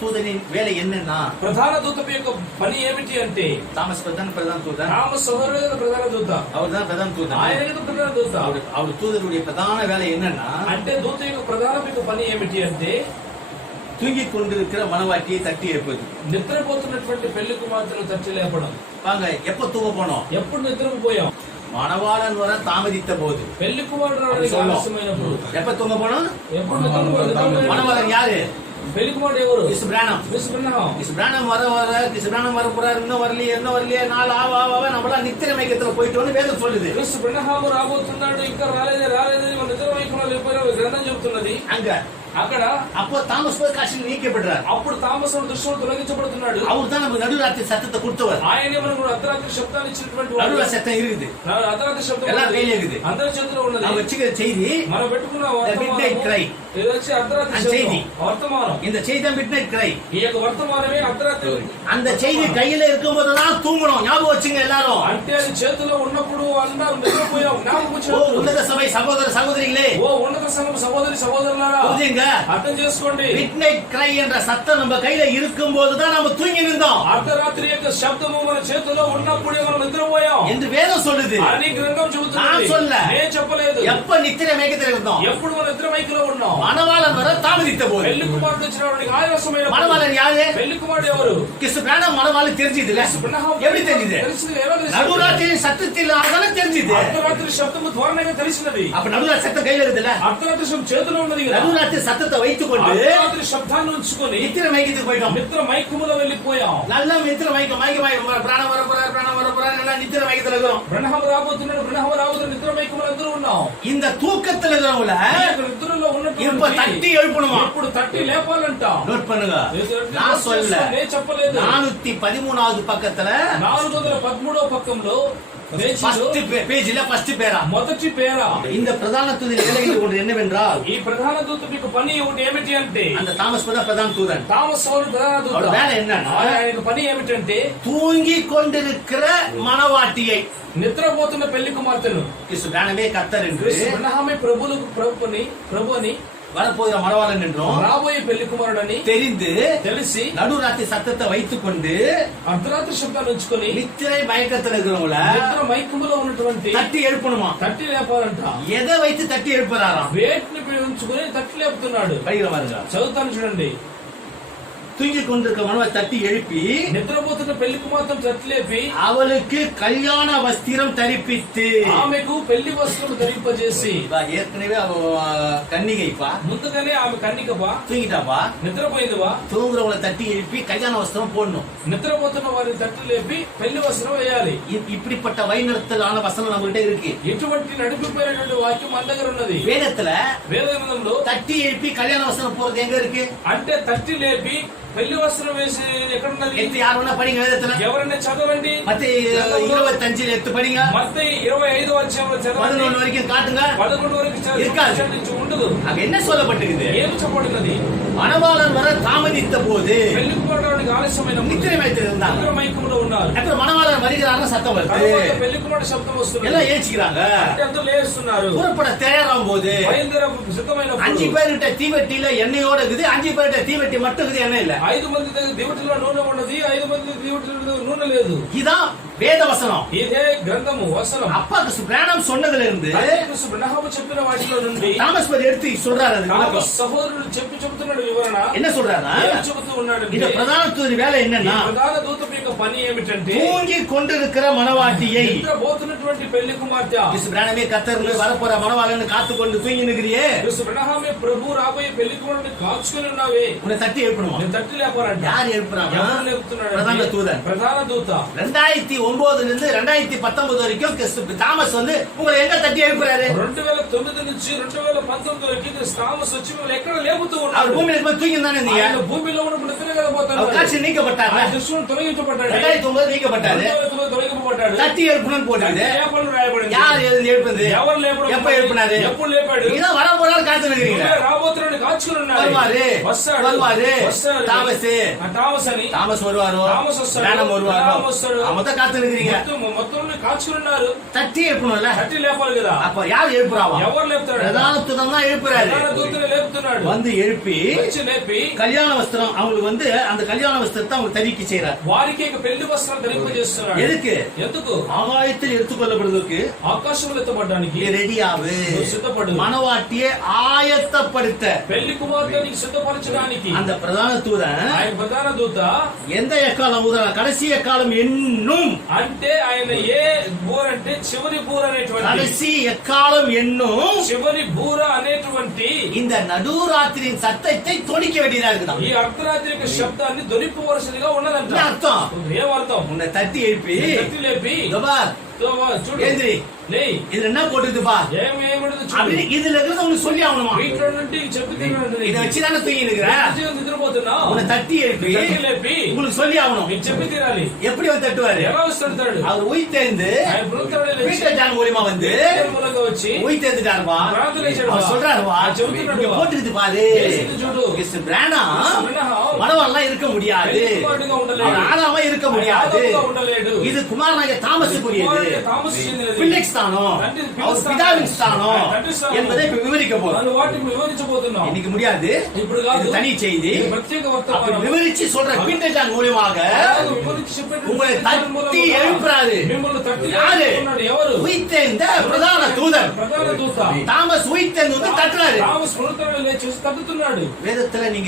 தூதனின் வேலை என்னன்னா ప్రధాన దూత యొక్క పని ఏమిటి అంటే தாமஸ் பிரதான தூதன் థామస్ సహోదరుడు ప్రధాన దూత அவர் தான் பிரதான தூதன். ఆయన ప్రధాన దూత அவர் தூதனுடைய பிரதான வேலை என்னன்னா అంటే దూత యొక్క ప్రధాన పని ఏమిటి అంటే தூங்கிக் கொண்டிருக்கிற மனவாட்டியை தட்டி எழுப்பது. నిద్రపోతున్నటువంటి పెళ్లి కుమార్తెను తట్టి లేపడం. வாங்க, எப்ப தூங்க போனோம்? ఎప్పుడు నిద్రకు పోయాం? மணவாளன் வர தாமதித்த போது. పెళ్లి కుమారుడు రావడానికి ఆలస్యమైనప్పుడు. எப்ப தூங்க போனோம்? ఎప్పుడు నిద్రకు పోయాం? மணவாளன் யாரு? పెళ్లి కుమారుడు ఎవరు? கிறிஸ்பிரானம் வர போறாரு. இன்னும் வரலையே நாள் ஆவ நம்மளா நித்திர மயக்கத்துல போயிட்டோன்னு வேதம் சொல்லுது. క్రిస్తుబ్రహ్మ రాబోతున్నాడు, ఇంకా రాలేదని మన నిద్ర మయకంలో వెళ్ళిపోయారు గ్రంథం చెబుతున్నది. అక్కడ அப்போ தாமஸ் போய் காட்சியில் நீக்கப்படுறார். అప్పుడు తామసు దృష్టిలో తొలగించబడుతున్నాడు. அவர் தான் நமக்கு நடுராத்திரி சத்தத்தை கொடுத்தவர். ఆయనే మనకు అర్ధరాత్రి శబ్దాన్ని ఇచ్చినటువంటి వాడు. நடுராத்திரி சத்தம் இருக்குது. అర్ధరాత్రి శబ్దం எல்லா கையில இருக்குது. అందరి చేతిలో ఉన్నది. நம்ம வச்சுக்கிற செய்தி మనం పెట్టుకున్న మిడ్నైట్ క్రై. ఇది వచ్చి అర్ధరాత్రి செய்தி, వర్తమానం. இந்த செய்தி மிட்நைட் క్రై. ఈ యొక్క వర్తమానమే అర్ధరాత్రి. அந்த செய்தி கையில இருக்கும்போது தான் தூங்கணும். ஞாபகம் வச்சுங்க எல்லாரும். అంటే అది చేతిలో ఉన్నప్పుడు అందరూ నిద్రపోయాం. జ్ఞాపకం வச்சுக்கோங்க. ఉన్నత సభ సహోదర సహోదరిகளே, ఓ ఉన్నత సంఘం సహోదరి సహోదరులారా, புரியுங்க? అర్థం చేసుకోండి. మిడ్నైట్ క్రై என்ற சத்தம் நம்ம கையில இருக்கும்போது தான் நம்ம தூங்கி நின்றோம். అర్ధరాత్రి యొక్క శబ్దము మన చేతిలో ఉన్నప్పుడే మనం నిద్రపోయాం என்று వేదం சொல்லுது. అని గ్రంథం చెబుతుంది. நான் சொல்ல, నేను చెప్పలేదు. எப்ப நித்திர மயக்கத்துல இருந்தோம்? ఎప్పుడు మన నిద్ర మైకలో ఉన్నాం? மணவாளன் வர தாமதித்த போது. పెళ్లి కుమారుడు వచ్చినవాడికి ఆలస్యమైన. மணவாளன் யாரு? పెళ్లి కుమారుడు ఎవరు? கிறிஸ்பிரானம் மணவாளன் தெரிஞ்சதுல. எப்படி தெரிஞ்சது? நடுராத்திரி சத்தத்தில் அதனால தெரிஞ்சது. అర్ధరాత్రి శబ్దము త్వరగా తెలిసినది. அப்ப நடுராத்திரி சத்தம் கையில இருக்குதுல. అర్ధరాత్రి శబ్దం చేతిలో ఉన్నది. நடுராத்திரி சத்தத்தை வைத்துக்கொண்டு అర్ధరాత్రి శబ్దాన్ని ఉంచుకొని நித்திர மயக்கத்துக்கு போயிட்டோம். నిద్ర మైకములో వెళ్ళిపోయాం. நல்ல நித்திர மயக்கம் பிராணம் வர போறாரு நித்திர மயக்கத்துல இருக்கிறோம். బ్రహ్మ రాబోతున్నాడు నిద్ర మైకములో అందరూ ఉన్నాం. இந்த தூக்கத்துல இருக்கிறவங்கள నిద్రలో ఉన్నట్టు இப்ப தட்டி எழுப்பணுமா? ఇప్పుడు తట్టి లేపాలంట. நோட் பண்ணுங்க. நான் சொல்ல, నేను చెప్పలేదు. 413வது பக்கத்துல 413వ పక్కంలో ఫస్ట్ పేరా, మొదటి పేరా. இந்த பிரதான தூதன் வேலையில் ஒன்று என்னவென்றால், ఈ ప్రధాన దూత యొక్క పని ఒకటి ఏమిటి అంటే, அந்த தாமஸ் பிரதான தூதன், తామస్ ప్రధాన దూత வேலை என்னன்னா, ఆయన పని ఏమిటంటే தூங்கிக் கொண்டிருக்கிற மணவாட்டியை, నిద్రపోతున్న పెళ్లి కుమార్తెను, கிறிஸ்துவே கர்த்தர் என்று, ప్రభు అని வரப்போகிற மணவாளன் என்றும், రాబోయే పెళ్లి కుమారుడని తెలిసి நடுராத்திரி சத்தத்தை வைத்துக் கொண்டு అర్ధరాత్రి శబ్దాన్ని ఉంచుకొని நித்திரை மயக்கத்தில் இருக்கிறவங்கள నిద్ర మైకములో ఉన్నటువంటి தட்டி எழுப்பணுமா? తట్టి లేపాలంట. எதை வைத்து தட்டி எழுப்புறாராம்? వేటిని ఉంచుకొని తట్టి లేపుతున్నాడు. చదువుతాను చూడండి. தூங்கிக் கொண்டிருக்க மனவை தட்டி எழுப்பி, నిద్రపోతున్న పెళ్లి కుమార్తెను తట్టి లేపి, அவளுக்கு கல்யாண வஸ்திரம் தரிப்பித்து, ఆమెకు పెళ్లి వస్త్రం ధరింపజేసి, ஏற்கனவே அவ கன்னிகைப்பா, ముందుగానే ఆమె కన్నికపా, தூங்கிட்டாப்பா, నిద్రపోయిందివా, தூங்குறவங்களை தட்டி எழுப்பி கல்யாண வஸ்திரம் போடணும். నిద్రపోతున్న వారిని తట్టి లేపి పెళ్లి వస్త్రం వేయాలి. இப்படிப்பட்ட வைநிறுத்தலான வசனம் நம்மகிட்ட இருக்கு. ఇటువంటి నడిపిపోయినటువంటి వాక్యం మన దగ్గర ఉన్నది. வேதத்துல వేదంలో தட்டி எழுப்பி கல்யாண வஸ்திரம் போறது எங்க இருக்கு? అంటే తట్టి లేపి పెళ్లి వస్త్రం వేసి ఎక్కడున్నది? யாருன்னா படிங்க வேதத்துல. ఎవరైనా చదవండి. மத்தேயு 25 எடுத்து படிங்க. மத்தேயு 25వ అధ్యాయంలో చదవండి. 11 வரைக்கும் காட்டுங்க. 11 వరకు చదవండి. ఉండదు. அங்க என்ன சொல்லப்பட்டிருக்குது? ఏం చెప్పబడినది? மணவாளன் வர தாமதித்த போது పెళ్లి కుమారుడికి ఆలస్యమైన நித்திரை மயக்கத்தில் இருந்தாங்க. నిద్ర మైకములో ఉన్నారు. அப்புறம் மணவாளன் வருகிறாருன்னு சத்தம் வருது. పెళ్లి కుమారుడు శబ్దం వస్తుంది. எல்லாம் ஏச்சிக்கிறாங்க. అందరూ లేస్తున్నారు. புறப்பட தயாராகும் போது బయలుదేర సిద్ధమైనప్పుడు 5 பேர்கிட்ட தீவெட்டியில எண்ணெயோட இருக்குது. 5 பேர்கிட்ட தீவெட்டி மட்டும் இருக்குது, எண்ணெய் இல்ல. 5 మంది దివటిలో నూనె ఉన్నది, 5 మంది దివటిలో నూనె లేదు. இதான் வேத வசனம். ఇదే గ్రంథము వచనం. அப்பா கிறிஸ்துவின் சொன்னதுல இருந்து క్రిస్తుబ్రహ్మ చెప్పిన వాటిలో నుండి தாமஸ் எடுத்து சொல்றாரு. సహోదరుడు చెప్తున్నాడు వివరణ. என்ன சொல்றாரா? చెబుతూ ఉన్నాడు. இந்த பிரதான தூதன் வேலை என்னன்னா, ప్రధాన దూత యొక్క పని ఏమిటంటే, தூங்கிக் கொண்டிருக்கிற மணவாட்டியை, నిద్రపోతున్నటువంటి పెళ్లి కుమార్తె, கிறிஸ்துவே கர்த்தர் வரப்போற மணவாளன் காத்துக்கொண்டு தூங்கி நிக்கிறியே, கிறிస్తుబ్రహ్మే ప్రభు రాబోయే పెళ్లి కుమారుడిని కాచుకొని ఉన్నావే, உன்னை தட்டி எழுப்பணுமா? తట్టి లేపారంట. யார் எழுப்புறாங்க? ఎవరు లేపుతున్నాడు? பிரதான தூதன். ప్రధాన దూత 2009 இருந்து 2019 வரைக்கும் தாமஸ் உங்களை எங்க தட்டி எழுப்புறாரு? 2009 నుంచి 2019 వరకు தாமஸ் వచ్చి మిమ్మల్ని ఎక్కడ లేపుతూ ఉన్నాడు. அவர் பூமியில போய் தூங்கி தானே இருந்தீங்க. భూమిలో ఉన్నప్పుడు తిరగలేకపోతాడు. அவகாசம் நீக்கப்பட்டாரு. దృష్టిని తొలగించబడ్డాడు. 2009 நீக்கப்பட்டாரு. తొలగింపబడ్డాడు. தட்டி எழுப்பணும்னு போட்டுருது. లేపను రాయబడింది. யார் எழுப்புது? ఎవరు లేపడు? எப்ப எழுப்பினாரு? ఎప్పుడు లేపాడు? இதான் வர போறாரு காத்து நிக்கிறீங்க. రాబోతున్నాడు కాచుకుని ఉన్నాడు. வருவாரு వస్తాడు. வருவாரு వస్తాడు. தாமஸ் థామస్ అని தாமஸ் வருவாரோ? థామస్ వస్తాడు. பிரானம் வருவாரோ? பிரானம் వస్తాడు. மொத்த காத்து நிக்கிறீங்க. మొత్తం కాచుకుని ఉన్నారు. தட்டி எழுப்பணும்ல. తట్టి లేపాలి కదా. அப்ப யார் எழுப்புறாவா? ఎవరు లేపుతాడు? பிரதான தூதன் தான் எழுப்புறாரு. ప్రధాన దూతనే లేపుతున్నాడు. வந்து எழுப்பி వచ్చి లేపి கல்யாண வஸ்திரம் அவங்களுக்கு வந்து அந்த கல்யாண வஸ்திரத்தை அவங்க தரிக்க செய்யறாரு. వారికి పెళ్లి వస్త్రాలు ధరింపజేస్తున్నాడు. எதுக்கு? ఎందుకు? ஆகாயத்தில் எடுத்துக்கொள்ளப்படுவதற்கு ఆకాశంలో ఎత్తబడడానికి ரெடியாவு, సిద్ధపడు. மனவாட்டியை ஆயத்தப்படுத்த పెళ్లి కుమార్తెని సిద్ధపరచడానికి அந்த பிரதான தூதன் ఆయన ప్రధాన దూత எந்த எக்காலம் ஊதலாம்? கடைசி எக்காலம் என்னும். అంటే ఆయన ఏ బూర అంటే చివరి బూర అనేటువంటి கடைசி எக்காலம் என்னும் చివరి బూర అనేటువంటి இந்த நடுராத்திரியின் சத்தத்தை தொனிக்க வேண்டியதா இருக்குதான். ఈ అర్ధరాత్రి యొక్క శబ్దాన్ని దొరిపవలసిగా ఉన్నదంట. என்ன அர்த்தம்? ఏం అర్థం? உன்னை தட்டி எழுப்பி తట్టి లేపి இதோ பார், చూడు எழுந்திரி, లేయ్ இதுல என்ன போட்டுது பா ఏమేమిడదు அப்படி చూడు. இதுல இருக்கிறது உனக்கு சொல்லி ஆகணுமா? వీటిలో నుండి చెప్తున్నాడు. இதை வச்சுதானே தூங்கி இருக்கிற. నిద్రపోతున్నావు. உன்னை தட்டி எழுப்பி తట్టి లేపి உங்களுக்கு சொல்லி ஆகணும். నీకు చెప్పి తీరాలి. எப்படி வந்து தட்டுவாரு? ఎలా వస్తాడు? அவர் உயிர்த்தெழுந்து ఆయన బృందావళి లేచి பீட்டர் ஜான் மூலியமா வந்து మూలంగా వచ్చి உயிர்த்தெழுந்துட்டாருப்பா. ప్రార్థన చేశాడు. அவர் சொல்றாருப்பா, ఆయన చెబుతున్నాడు. இங்க போட்டுக்கிட்டு பாரு, చేసింది చూడు. கிறிஸ்து பிரானா బ్రహ్మ மனவெல்லாம் இருக்க முடியாது, కుమారుడిగా ఉండలేడు. அவர் ஆதாமா இருக்க முடியாது. ఆదాముగా ఉండలేడు. இது కుమారనాகிய தாமஸுக்குரியது, కుమారుడు తామసు చెందినది. பிலிக்ஸ் ஸ்தானம், அவர் பிதாவின் ஸ்தானம் என்பதை இப்ப விவரிக்க போறோம். మనం వాటిని వివరించబోతున్నాం. இன்னைக்கு முடியாது, ఇప్పుడు కాదు. இது தனி செய்தி. ఇది ప్రత్యేక அப்படி వర్తమానం. விவரிச்சு சொல்ற பீட்டர் ஜான் மூலியமாக వివరించి చెప్పేటువంటి உங்களை தட்டி எழுப்புறாரு. మిమ్మల్ని తట్టి யாரு? లేపుతున్నాడు. ఎవరు? உயிர்த்தெழுந்த பிரதான தூதன் ప్రధాన దూత தாமஸ் உயிர்த்தெழுந்து வந்து தட்டுறாரு. తామస్ మృతుడు లేచి తట్టుతున్నాడు. வேதத்துல நீங்க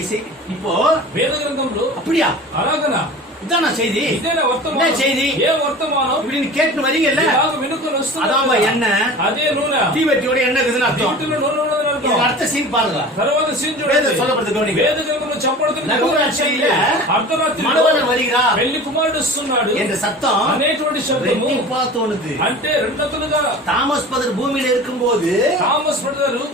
இப்போ వేద గ్రంథంలో அப்படியா? అలాగనా? இதான செய்தி? ఇదేనా என்ன వర్తమానం? செய்தி? ఏ వర్తమానం? இப்படின்னு கேட்டு வரீங்கல்ல, ఇలాగ వినుకొని వస్తున్నారు. அதான் எண்ணெய், అదే నూనె. தீவெட்டியோட எண்ணெய் இருக்குதுன்னு அர்த்தம். వీటిలో నూనె ఉన్నదని இது అర్థం. அடுத்த சீன் பாருங்க. తర్వాత సీన్ வேதம் చూడండి. சொல்லப்படுது கவனிங்க. వేద గ్రంథంలో చెప్పబడుతున్న நடுராத்திரியில అర్ధరాత్రి மணவாளன் வருகிறார் పెళ్లి కుమారుడు వస్తున్నాడు என்ற சத்தம் అనేటువంటి శబ్దము ரெட்டிப்பா தோணுது. అంటే రెండొంతులుగా தாமஸ் பதர் பூமியில இருக்கும்போது థామస్ బ్రదరు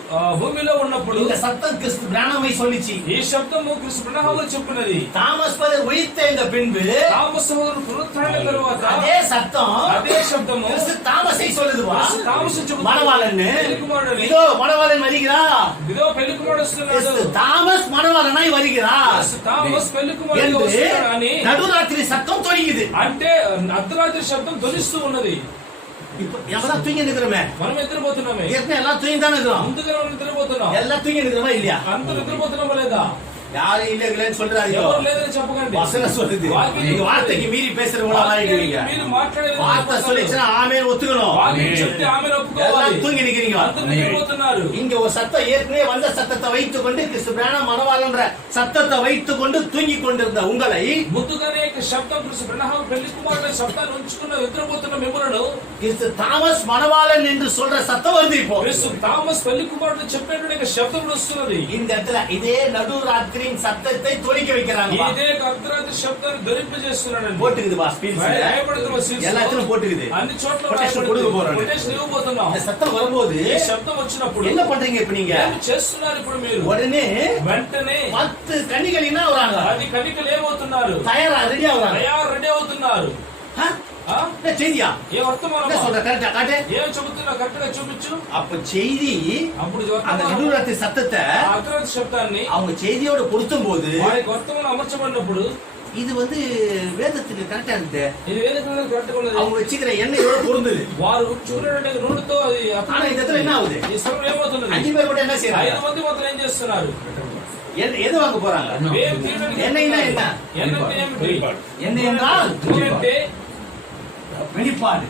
భూమిలో ఉన్నప్పుడు இந்த சத்தம் கிறிஸ்து பிராணமை சொல்லிச்சு. ఈ శబ్దము కృష్ణ ప్రణామం చెప్పినది. தாமஸ் பதர் உயிர்த்தெழுந்த பின்பு థామస్ సోదరుడు పునరుత్థానం తరువాత அதே சத்தம் అదే శబ్దము கிறிஸ்து தாமஸை சொல்லுதுவா. థామస్ చెబుతున్నాడు. மணவாளன் పెళ్లి కుమారుడు இதோ மணவாளன் வருகிறா. ఇదో పెళ్లి కుమారుడు వస్తున్నాడు. கிறிஸ்து தாமஸ் மணவாளனாய் வருகிறார் థామస్ పెళ్లి కుమారుడు என்று వస్తున్నాడు అని நடுராத்திரி சத்தம் தொடங்குது. అంటే అర్ధరాత్రి శబ్దం ధ్వనిస్తూ ఉన్నది. இப்ப எவனா தூங்கி நிக்கிறோமே, మనం నిద్రపోతున్నామే. ஏற்கனவே எல்லாம் தூங்கி தானே இருக்கிறோம். ముందుగా మనం నిద్రపోతున్నాం. எல்லாம் தூங்கி நிக்கிறோமா இல்லையா? అంత నిద్రపోతున్నామా లేదా? யாரும் இல்ல இல்லன்னு சொல்றாதீங்க. ఎవరు లేదని చెప్పకండి. வசனம் சொல்லுது. நீங்க வார்த்தைக்கு மீறி பேசுறவங்களா ஆயிடுவீங்க. మీరు మాట్లాడేది வார்த்தை சொல்லிச்சுன்னா ஆமென் ஒத்துக்கணும். వాక్యం చెప్తే ఆమె ఒప్పుకోవాలి. எல்லாம் தூங்கி நிக்கிறீங்க. అందరూ నిద్రపోతున్నారు. இங்க ஒரு சத்தம் ஏற்கனவே வந்த சத்தத்தை வைத்துக் கொண்டு கிறிஸ்து பிராண மணவாளன்ற சத்தத்தை வைத்துக் கொண்டு தூங்கி கொண்டிருந்த உங்களை ముందుగానే శబ్దం కృష్ణ ప్రణామం పెళ్లి కుమారుడు శబ్దాన్ని ఉంచుకున్న నిద్రపోతున్న మిమ్మలను கிறிஸ்து தாமஸ் மணவாளன் என்று சொல்ற சத்தம் வருது. இப்போ క్రీస్తు థామస్ పెళ్లి కుమారుడు చెప్పేటువంటి శబ్దం వస్తున్నది. இந்த இடத்துல இதே நடுராத்திரியின் சத்தத்தை தொலைக்க வைக்கிறாங்க. ఇదే అర్ధరాత్రి శబ్దాన్ని ధరింపజేస్తున్నాడు. போட்டுக்குது பாஸ் பீல்ஸ் எல்லாத்தையும் போட்டுக்குது. అన్ని చోట్ల Protection கொடுக்க போறாரு. ప్రొటెక్షన్ ఇవ్వబోతున్నాం. இந்த சத்தம் வரும்போது ఈ శబ్దం వచ్చినప్పుడు என்ன பண்றீங்க இப்ப நீங்க? ఏమి చేస్తున్నారు ఇప్పుడు మీరు? உடனே వెంటనే 10 கன்னிகள் என்ன வராங்க? 10 కన్యకలు ఏమవుతున్నారు? தயாரா ரெடியா வராங்க. తయారు రెడీ అవుతున్నారు. ఆ? என்ன செய்தியா? ఏ వర్తమానం? என்ன சொல்ற கரெக்டா காட்டு. ఏం చెబుతున్నా కరెక్ట్ గా చూపించు. அப்ப செய்தி అప్పుడు அந்த நடுராத்திரி சத்தத்தை అర్ధరాత్రి శబ్దాన్ని அவங்க செய்தியோட பொருத்தும் போது వారికి వర్తమానం అమర్చబడినప్పుడు இது வந்து வேதத்துக்கு கரெக்டா இருக்கு. ఇది వేదకులలో కరెక్ట్ గా ఉన్నది. அவங்க வச்சுக்கிற எண்ணெயோட பொருந்தது. వారు చూడడానికి నూనెతో అది ஆனா இந்த இடத்துல என்ன ஆகுது? ఈ సమయం ఏమవుతున్నది? 5 பேர் கூட என்ன செய்யறாங்க? 5 మంది మాత్రం ఏం చేస్తున్నారు? எது வாங்க போறாங்க? వేరు తీయడానికి எண்ணெய்னா என்ன? ఎన్నంటే ఏమిటి? எண்ணெய் என்றால் నూనె అంటే வெளிப்பாடு.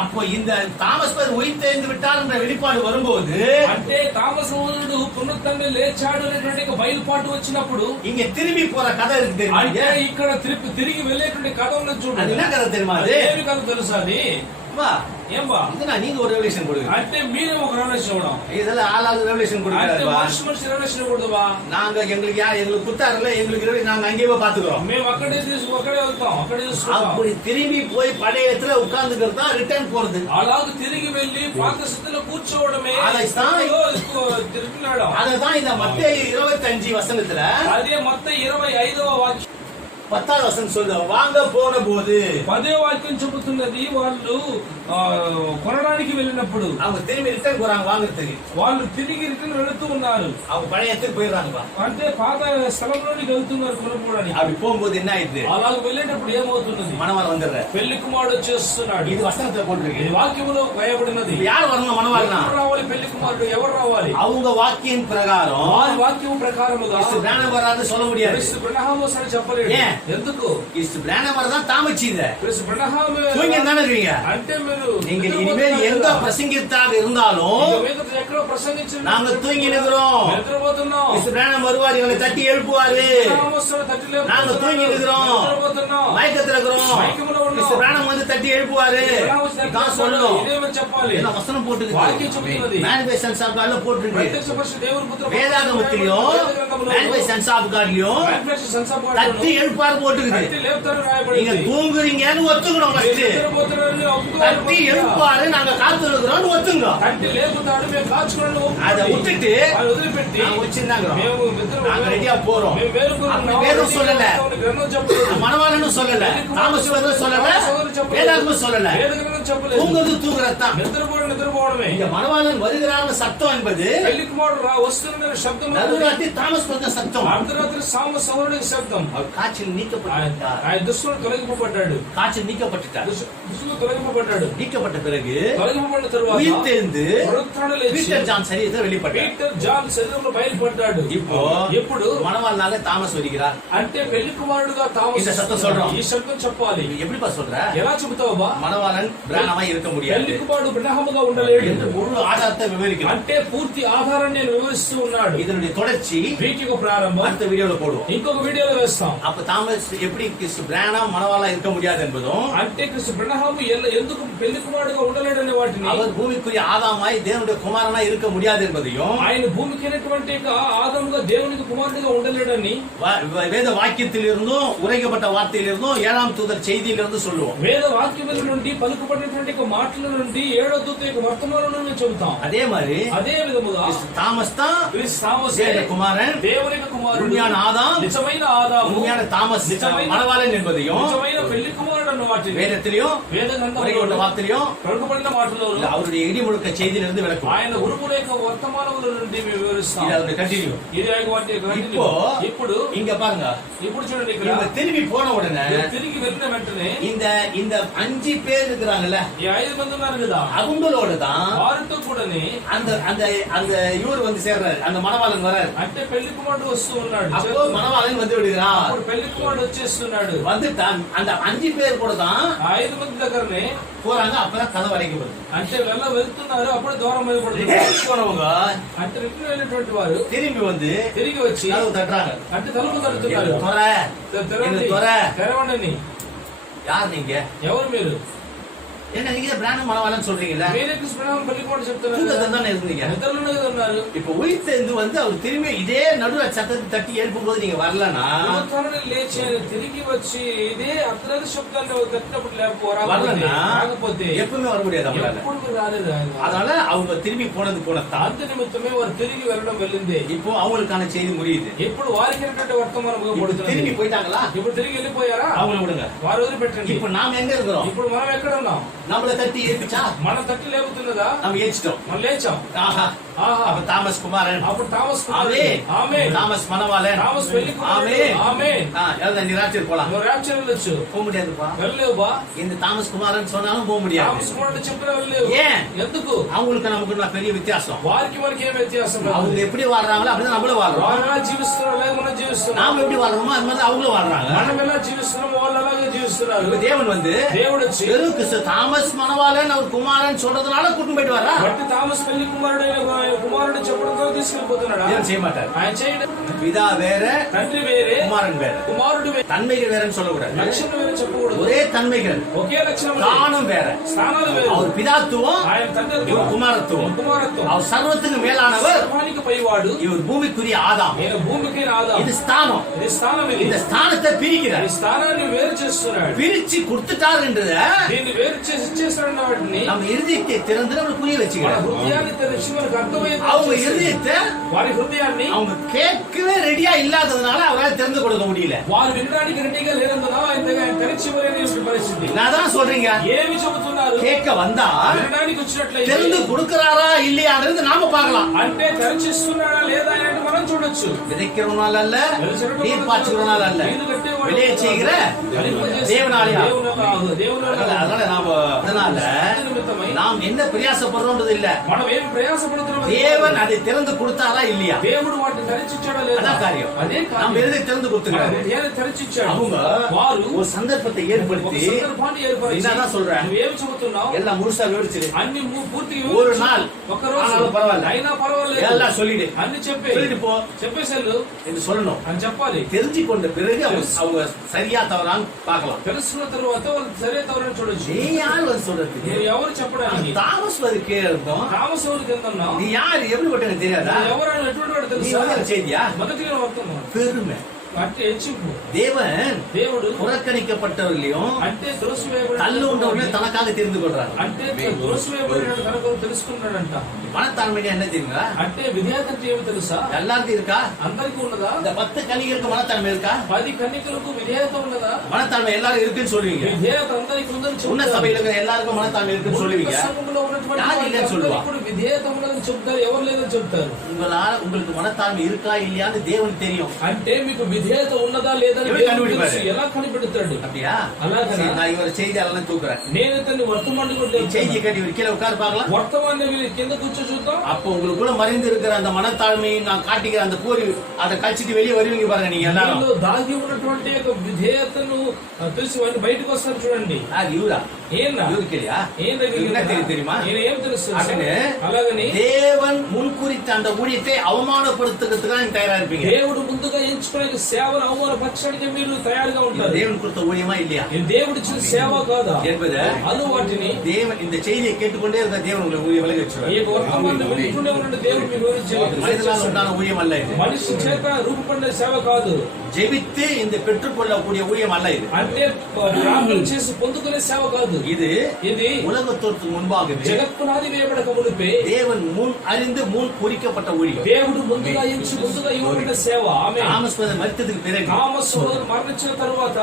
அப்போ இந்த தாமஸ் பதர் உயிர்த்தெழுந்து விட்டார் என்ற வெளிப்பாடு வரும்போது అంటే తామస్ సోదరుడు పునరుత్థానం లేచాడు అనేటువంటి బయలుపాటు వచ్చినప్పుడు இங்க திரும்பி போற கதை இருக்கு தெரியுமா? అంటే ఇక్కడ తిరిగి వెళ్ళేటువంటి కథ ఉన్నది அது చూడండి. என்ன கதை தெரியுமா? அது ఏమి కథ తెలుసా అది? வா, ఏం బా? இதுனா நீங்க ஒரு ரெவலேஷன் கொடுங்க. అంటే మీరే ఒక రెవల్యూషన్ ఇవ్వడం. இதெல்லாம் ஆளாவது ரெவலேஷன் అంటే கொடுக்கறாரு. మనిషి రెవల్యూషన్ ఇవ్వకూడదువా? நாங்க எங்களுக்கு எங்களுக்கு குத்தாருல எங்களுக்கு ரெவலேஷன் நாங்க அங்கேயே போய் பாத்துக்கிறோம். మేము అక్కడే వెళ్తాం, అక్కడే చూసుకుంటాం. அப்படி திரும்பி போய் பழைய இடத்துல உட்கார்ந்துக்கிறது தான் ரிட்டர்ன் போறது. అలాగ తిరిగి వెళ్ళి పాత స్థితిలో కూర్చోవడమే అదైతే- తిరుగుతున్నాడు. அததான் இந்த மத்தேயு 25 வசனத்துல అదే మొత్తం 25వ వాక్యం. 10வது வசனம் சொல்லுது வாங்க போன போது 10వ వాక్యం చెబుతున్నది వాళ్ళు కొనడానికి వెళ్ళినప్పుడు அவங்க திரும்பி ரிட்டர்ன் போறாங்க வாங்குறதுக்கு. వాళ్ళు తిరిగి రిటర్న్ వెళుతూ ఉన్నారు. அவங்க பழைய இடத்துக்கு போயிடுறாங்க. అంటే పాత స్థలంలోనికి వెళ్తున్నారు కొనుక్కోవడానికి. அப்படி போகும்போது என்ன ஆயிடுது? అలాగ వెళ్ళేటప్పుడు ఏమవుతున్నది? மணவாளன் வந்துடுற పెళ్లి కుమారుడు వచ్చేస్తున్నాడు. இது వசனத்துல போட்டிருக்கு. ఇది వాక్యములో వేయబడినది. யார் வரணும் மணவாளனா? ఎవరు రావాలి? పెళ్లి కుమారుడు ఎవరు రావాలి? அவங்க வாக்கியம் பிரகாரம் వారి వాక్యం ప్రకారముగా கிறிஸ்து வராது சொல்ல முடியாது. క్రీస్తు బ్రహ్మము అని చెప్పలేడు. ఎందుకు? கிறிஸ்து வரதான் தாமச்சித. క్రీస్తు బ్రహ్మము தூங்கி தானே இருக்கீங்க. అంటే మీరు நீங்கள் இனிமேல் எங்க பிரசங்கித்தாக இருந்தாலும் ఎక్కడో ప్రసంగించిన நாங்க தூங்கி நிக்கிறோம். నిద్రపోతున్నాం. கிறிஸ்து வருவார், இவங்களை தட்டி எழுப்புவாரு. நாங்க தூங்கி நிக்கிறோம், மயக்கத்துல இருக்கிறோம். கிறிஸ்து வந்து தட்டி எழுப்புவாரு. இதான் சொல்லணும். என்ன வசனம் போட்டுருக்கு? மேனிஃபெஸ்டன்ஸ் ஆஃப் காட்ல போட்டுருக்கு. வேதாகமத்திலயும் மேனிஃபெஸ்டன்ஸ் ஆஃப் காட்லயும் தட்டி எழுப்பாரு போட்டுருக்கு. நீங்க தூங்குறீங்கன்னு ஒத்துக்கணும். தட்டி எழுப்பாரு, நாங்க காத்து இருக்கிறோம் ஒத்துங்க. அதை விட்டுட்டு நாங்க ரெடியா போறோம். வேதம் சொல்லல, மணவாளனும் சொல்லல, தாமஸ் சொல்லல, வேதாகமும் சொல்லல. தூங்குறது தூங்குறதுதான். இங்க மணவாளன் வருகிறான சத்தம் என்பது நடுராத்திரி தாமஸ் சொன்ன சத்தம். அவர் காய்ச்சல் நீக்கப்பட்டார். காய்ச்சல் நீக்கப்பட்டார். நீக்கப்பட்ட பிறகு உயிர்த்தெழுந்து பீட்டர் ஜான் சரீரத்தில் வெளிப்பட்டார். ఇప్పుడు மணவாளனாக தாமஸ் வருகிறார். అంటే పెళ్లి కుమారుడుగా తామస్ இந்த சத்தம் சொல்றோம். ఈ శబ్దం చెప్పాలి. எப்படிப்பா சொல்ற? ఎలా చెబుతావా? மணவாளன் பிராணமா இருக்க முடியாது. పెళ్లి కుమారుడు బ్రహ్మముగా ఉండలేడు. என்று முழு ஆதாரத்தை விவரிக்கிறேன். అంటే పూర్తి ఆధారాన్ని నేను వివరిస్తూ ఉన్నాడు. இதனுடைய தொடர்ச்சி వీటికి ప్రారంభం அடுத்த వీడియోல போடுவோம். ఇంకొక వీడియోలో వేస్తాం. அப்ப தாமஸ் எப்படி கிறிஸ்து பிராணம் மணவாளா இருக்க முடியாது என்பதும், అంటే క్రీస్తు బ్రహ్మము ఎందుకు పెళ్లి కుమారుడుగా ఉండలేడనే వాటిని, அவர் பூமிக்குரிய ஆதாமாய் தேவனுடைய குமாரனா இருக்க முடியாது என்பதையும், ఆయన భూమికైనటువంటి ఆదాముగా దేవునికి కుమారుడిగా ఉండలేడని வேத வாக்கியத்திலிருந்தும் உரைக்கப்பட்ட வார்த்தையிலிருந்தும் 7ஆம் தூதர் செய்தியிலிருந்து சொல்லுவோம். వేద వాక్యముల నుండి పలుకుబడినటువంటి మాటల నుండి 7వ దూత యొక్క వర్తమానాలను చెబుతాం. அதே மாதிரி అదే విధముగా தாமஸ் தான் தேவனுடைய குமாரன், దేవునికి కుమారుడు, உண்மையான ஆதாம், నిజమైన ఆదాము, உண்மையான தாமஸ் மணவாளன் என்பதையும் నిజమైన పెళ్లి కుమారుడు అన్న వాటిని வேதத்திலையும் వేద గ్రంథంలో వార్తలిயும் పలుకుబడిన మాటలలో அவருடைய இடிமுழுக்க செய்தியிலிருந்து விளக்கும். ఆయన ఉరుముల యొక్క వర్తమానముల నుండి వివరిస్తాం. இது அவருடைய கண்டினியூ. ఇది వాటి ఇప్పుడు இங்க பாருங்க, ఇప్పుడు చూడండి, ఇక్కడ இவங்க திரும்பி போன உடனே తిరిగి వెళ్ళిన వెంటనే இந்த 5 பேர் இருக்கிறாங்கல்ல, ఈ 5 మంది ఉన్నారు కదా, அவங்களோட தான் వారితో కూడానే அந்த அந்த அந்த இவர் வந்து சேர்றாரு. அந்த மணவாளன் வராரு. అంటే పెళ్లి కుమారుడు వస్తూ ఉన్నాడు. அப்போ மணவாளன் வந்து விடுகிறார். అప్పుడు పెళ్లి కుమారుడు వచ్చేస్తున్నాడు. வந்துட்டான். அந்த 5 பேர் கூட தான் 5 మంది దగ్గరనే போறாங்க. அப்பதான் கதை வரைக்கப்படுது. అంటే వెళ్తున్నారు. అప్పుడు దూరం అయిపోతుంది. போனவங்க అంటే రిటర్న్ వెళ్ళినటువంటి వారు திரும்பி வந்து తిరిగి వచ్చి கதவு தட்டுறாங்க. అంటే తలుపు తడుతున్నారు. తెరవండి. யார் நீங்க? ఎవరు మీరు? என்ன நீங்க பிராண மணவாளன் சொல்றீங்கல்ல? మీరే కృష్ణనామం పెళ్లి కూడా చెప్తున్నారు. தூக்கத்துல இருந்தீங்க. నిద్రలోనే ఉన్నారు. இப்ப உயிர்த்தெழுந்து வந்து அவர் திரும்பி இதே நடுவுல சத்தத்தை தட்டி எழுப்பும் போது நீங்க வரலனா, లేచి తిరిగి వచ్చి ఇదే అర్ధరాత్రి శబ్దాన్ని తట్టినప్పుడు రాకపోతే எப்பவுமே வர முடியாது அவங்களால. ఎప్పుడు రాలేదు. அதனால அவங்க திரும்பி போனது போனதான். అంత నిమిత్తమే వారు తిరిగి వెళ్ళడం వెళ్ళింది. இப்போ அவங்களுக்கான செய்தி முடியுது. ఇప్పుడు వారికి వర్తమానం திரும்பி పోయిட்டாங்களா? ఇప్పుడు తిరిగి వెళ్ళిపోయారా? அவங்களை விடுங்க. వారు వదిలిపెట్టండి. ఇప్పుడు நாம எங்க இருக்கிறோம்? ఇప్పుడు మనం ఎక్కడ ఉన్నాం? நம்மள தட்டி ஏத்துச்சா? మన తట్టి లేపుతున్నదా? நம்ம ஏச்சிட்டோம். మనం లేచాం. ஆஹா ஆஹா. அப்ப தாமஸ் குமாரன், అప్పుడు తామస్ ஆமென். ఆమేన్. தாமஸ் மணவாளன், తామస్ పెళ్లి కుమారుడు, ஆமென். ఆమేన్. எல்லாரும் நிராட்சர் போலாம். నువ్వు రాప్చర్ వెళ్ళొచ్చు. போக முடியாதுப்பா. వెళ్ళలేవా? இந்த தாமஸ் குமாரன் சொன்னாலும் போக முடியாது. తామస్ కుమారుడు చెప్పినా వెళ్ళలేవు. ஏன்? ఎందుకు? அவங்களுக்கு நமக்கு பெரிய வித்தியாசம். వారికి మనకి ఏం వ్యత్యాసం? அவங்க எப்படி வாழ்றாங்களோ அப்படிதான் நம்மளும் வாழ்றோம். వాళ్ళు ఎలా జీవిస్తున్నారో అలాగే మనం జీవిస్తున్నాం. நாம எப்படி வாழ்றோமோ அது மாதிரி அவங்களும் வாழ்றாங்க. మనం ఎలా జీవిస్తున్నామో వాళ్ళు అలాగే జీవిస్తున్నారు. தேவன் வந்து దేవుడు వచ్చి வெறும் கிறிஸ்து தாமஸ் மணவாளன் அவர் குமாரன் சொல்றதுனால கூட்டிட்டு போயிட்டு வரா. బట్టి తామస్ పెళ్లి కుమారుడు చెప్పడంతో తీసుకెళ్ళిపోతున్నాడా? ஏன் செய்ய மாட்டார். ఆయన చేయడు. பிதா வேற, తండ్రి వేరే, குமாரன் வேற. కుమారుడు వేరే. தன்மைகள் வேறன்னு சொல்லக்கூடாது. లక్షణం వేరే చెప్పకూడదు. ஒரே தன்மைகள், ఒకే లక్షణం, தானும் வேற, స్థానాలు వేరు. அவர் பிதாத்துவம், ఆయన తండ్రి இவர் குமாரத்துவம். కుమారత్వం. அவர் சர்வத்துக்கு மேலானவர், సర్వానికి పైవాడు. இவர் பூமிக்குரிய ஆதாம். ఈయన భూమికి ఆదాము. இது ஸ்தானம். ఇది స్థానం. இந்த ஸ்தானத்தை பிரிக்கிறார். ఈ స్థానాన్ని వేరు చేస్తున్నాడు. பிரிச்சு கொடுத்துட்டாருன்றத దీన్ని వేరు చేసి ఇచ్చేస్తాడన్న వాటిని நம்ம இருதயத்தை திறந்து நம்ம புரிய మన வச்சுக்கிறோம். హృదయాన్ని తెరిచి మనకు అర్థమయ్యేది. அவங்க இருதயத்தை వారి హృదయాన్ని அவங்க கேட்கவே ரெடி ரெடியா இல்லாததுனால அவரால் திறந்து கொடுக்க முடியல. వారు వినడానికి రెడీగా లేనందున ఆయన తెరిచివ్వలేని పరిస్థితి. நான் சொல்றீங்க, ఏమి చెబుతున్నారు? கேட்க வந்தா వినడానికి వచ్చినట్లయితే திறந்து கொடுக்கறாரா இல்லையான்றது நாம பார்க்கலாம். అంటే తెరిచిస్తున్నాడా లేదా అని మనం చూడొచ్చు. விதைக்கிறவனால அல்ல, நீர் பாய்ச்சுகிறவனால அல்ல, விளைய செய்கிற தேவனாலயா. அதனால நாம் என்ன பிரயாசப்படுறோம்ன்றது இல்ல, మనం ఏం ప్రయాసపడుతున్నాం, தேவன் அதை திறந்து கொடுத்தாரா இல்லையா, దేవుడు వాటిని తెరిచిచ్చాడా లేదా, அதான் காரியம். అదే நாம் எதை திறந்து கொடுத்துக்கிறாரு, ఏది తెరిచిచ్చాడు. அவங்க వారు ஒரு சந்தர்ப்பத்தை ஏற்படுத்தி సందర్భాన్ని ఏర్పరిచి என்னதான் சொல்றேன், నువ్వు ఏం చెబుతున్నావు, எல்லாம் முழுசா விவரிச்சிரு, అన్ని పూర్తిగా ஒரு நாள் ఒక రోజు ஆனாலும் பரவாயில்ல, అయినా పర్వాలేదు, எல்லாம் சொல்லிடு, అన్ని சொல்லிட்டு போ, చెప్పేసేళ్ళు என்று சொல்லணும். అని చెప్పాలి. தெரிஞ்சு கொண்ட பிறகு அவங்க சரியா தவறான்னு பார்க்கலாம். తెలుసుకున్న తర్వాత వాళ్ళు సరే తవరని చూడొచ్చు. நீ யார் வந்து சொல்றது, నేను ఎవరు చెప్పడానికి, தாமஸ் வதுக்கே இருக்கும், తామస్ ఎవరికి ఎంతన్నా, நீ யார் எப்படி பட்ட எனக்கு தெரியாதா, ఎవరు ఎటువంటి వాడు நீ తెలుసా, வந்து செய்தியா, మొదటిగా వర్తమానం பெருமை. అంటే హెచ్చింపు. దేవుడు புறக்கணிக்கப்பட்டவர்களையும் అంటే దోషవేయబడిన தள்ளு உண்டவர்களே தனக்காக தெரிந்து கொள்றாரு. అంటే దోషవేయబడిన తనకు తెలుసుకున్నాడంట. மனத்தாழ்மை என்ன தெரியுங்களா, అంటే విధేయత అంటే ఏమి తెలుసా, எல்லாருக்கும் இருக்கா, అందరికీ ఉన్నదా, இந்த 10 கன்னிகளுக்கு மனத்தாழ்மை இருக்கா, 10 కన్యకలకు విధేయత ఉన్నదా, மனத்தாழ்மை எல்லாரும் இருக்குன்னு சொல்லுவீங்க, విధేయత అందరికీ ఉందని உன்ன చెప్తారు. சபையில இருக்கிற எல்லாருக்கும் மனத்தாழ்மை இருக்குன்னு சொல்லுவீங்க, సంఘములో ఉన్నటువంటి யார் இல்லைன்னு சொல்லுவா, ఇప్పుడు విధేయత ఉన్నదని చెప్తారు, ఎవరు లేదని చెప్తారు. உங்களுக்கு மனத்தாழ்மை இருக்கா இல்லையான்னு தேவனுக்கு தெரியும். అంటే మీకు విధేయత ఉన్నదా లేదా எப்படி கண்டுபிடிப்பாரு? ఎలా కనిపెడతాడు, அப்படியா, అలాగే நான் இவர செய்தி எல்லாம் தூக்குறேன், నేను ఇతన్ని వర్తమాన్ని செய்தி கட்டி இவர் கீழே உட்கார பார்க்கலாம், వర్తమాన్ని కింద కూర్చో చూద్దాం. அப்போ உங்களுக்குள்ள மறைந்து இருக்கிற அந்த மனத்தாழ்மையை நான் காட்டிக்கிற அந்த போரி அதை கழிச்சிட்டு வெளியே வருவீங்க பாருங்க நீங்க எல்லாரும். మీలో దాగి ఉన్నటువంటి ఒక విధేయతను తెలిసి వాటిని బయటకు వస్తారు చూడండి. அது இவரா, ఏనా இவருக்கு இல்லையா, ఏం దగ్గర என்ன தெரியுமா, ఏం తెలుసు, அப்படின்னு అలాగని தேவன் முன்குறித்த அந்த ஊழியத்தை அவமானப்படுத்துறதுக்காக நீங்க தயாரா இருப்பீங்க. దేవుడు ముందుగా ఎంచుకునే సేవను అవమానపరచడానికి మీరు తయారుగా ఉంటారు. தேவன் கொடுத்த ஊழியமா இல்லையா, ఇది దేవుడు ఇచ్చిన సేవ కాదా என்பதை అను వాటిని தேவன் இந்த செய்தியை கேட்டுக்கொண்டே இருந்த தேவன் உங்களுக்கு ஊழியம் விலகி வச்சிருவார். ఈ వర్తమానాన్ని వింటూనే ఉండండి, దేవుడు మీకు వివరించేవాడు. மனிதனால் உண்டான ஊழியம் அல்ல இது, మనిషి చేత రూపపడిన సేవ కాదు, ஜெபித்து இந்த பெற்றுக்கொள்ளக்கூடிய ஊழியம் அல்ல இது, అంటే ప్రార్థన చేసి పొందుకునే సేవ కాదు. இது ఇది உலகத்தோற்று முன்பாகவே జగత్పునాది వేయబడక మునిపే தேவன் முன் அறிந்து முன் குறிக்கப்பட்ட ஊழியம். దేవుడు ముందుగా ఎంచి ముందుగా ఇవ్వబడిన సేవ. ఆమేన్. தாமஸ் மரித்ததுக்கு பிறகு తామసు మరణించిన తరువాత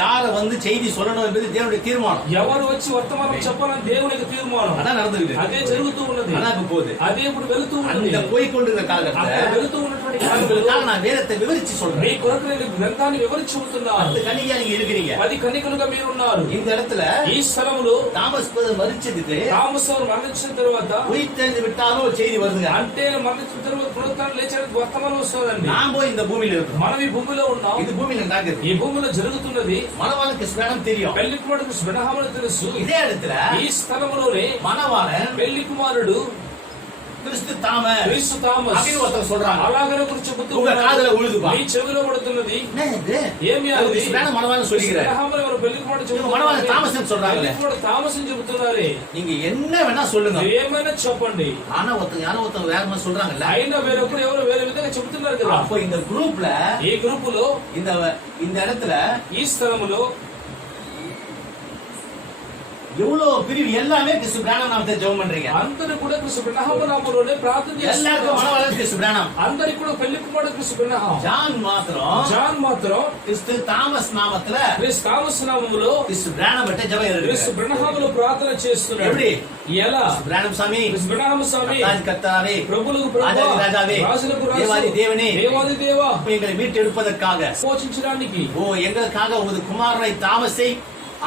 யார வந்து செய்தி சொல்லணும் என்பது தேவனுடைய தீர்மானம். ఎవరు వచ్చి వర్తమానం చెప్పాలని దేవుని యొక్క తీర్మానం. அதான் நடந்துகிட்டு, అదే జరుగుతూ ఉన్నది, அதான் இப்ப போகுது. అదే ఇప్పుడు వెళుతూ ఉన్నది. அந்த போய்கொண்டிருந்த காலகட்டத்துல వెళుతూ ఉన్నటువంటి కాలంలో நான் வேதத்தை விவரிச்சு சொல்றேன். మీ కొరకు నేను గ్రంథాన్ని వివరించి చెబుతున్నాను. 10 కన్యకగా நீங்க இருக்கிறீங்க, 10 కన్యకలుగా మీరు ఉన్నారు. இந்த இடத்துல ఈ స్థలములో தாமஸ் மரிச்சதுக்கு తామసు మరణించిన తరువాత உயிர்த்தெழுந்து விட்டாலும் ஒரு செய்தி வருதுங்க. అంటే మరణించిన తరువాత పునరుత్థానం లేచాడు వర్తమానం వస్తుందండి. நாம் போய் இந்த பூமியில இருக்கோம், మనం ఈ భూమిలో ఉన్నాం, இது பூமியில நடக்குது, ఈ భూమిలో జరుగుతున్నది. மணவாளனுக்கு ஸ்நானம் தெரியும், పెళ్లి కుమారుడికి స్వనహామని తెలుసు. இதே இடத்துல ఈ స్థలములోనే மணவாளன் పెళ్లి కుమారుడు கிறிஸ்து தாமஸ் క్రీస్తు తామస్ அப்படின்னு ஒருத்தர் சொல்றாங்க. అలాగనే గురించి చెబుతూ உங்க காதுல விழுதுப்பா, మీ చెవిలో పడుతున్నది. என்ன இது, ఏమి అది ஸ்நானம் மணவாளன் சொல்லிக்கிறார், స్వనహామని ఎవరు పెళ్లి కుమారుడు చెబుతున్నారు, மணவாளன் தாமஸ்னு சொல்றாங்களே, పెళ్లి కుమారుడు తామస్ అని చెబుతున్నారే. நீங்க என்ன வேணா சொல்லுங்க, ఏమైనా చెప్పండి. ஆனா ஒருத்தங்க வேற மாதிரி சொல்றாங்கல்ல, అయినా వేరొకరు ఎవరు వేరే విధంగా చెబుతున్నారు కదా. அப்போ இந்த குரூப்ல ఈ గ్రూపులో இந்த இடத்துல ఈ స్థలములో எவ்வளவு பிரிவு எல்லாமே கிறிஸ்து பிராணம் நாமத்தை ஜெபம் பண்றீங்க, అందరూ కూడా కృష్ణ నామములోనే ప్రార్థన எல்லாருக்கும் చేస్తున్నారు. மணவாளன் கிறிஸ்து பிராணம், అందరికి కూడా పెళ్లి కుమారుడు కృష్ణ ஜான் மாத்திரம் జాన్ మాత్రం கிறிஸ்து தாமஸ் நாமத்துல క్రీస్తు తామస్ నామములో கிறிஸ்து பிராணம் பட்ட ஜெபம் క్రీస్తు இருக்கு. బ్రహ్మములో ప్రార్థన చేస్తున్నాడు. எப்படி ఎలా? பிராணம் சாமி, క్రీస్తు బ్రహ్మ స్వామి, கர்த்தாவே, ప్రభువులకు ராஜாதி ప్రభువా, ராஜாவே, రాజులకు రాజు, தேவாதி தேவனே, దేవాది దేవా, எங்களை மீட்டெடுப்பதற்காக పోషించడానికి எங்களுக்காக உமது குமாரனை தாமஸை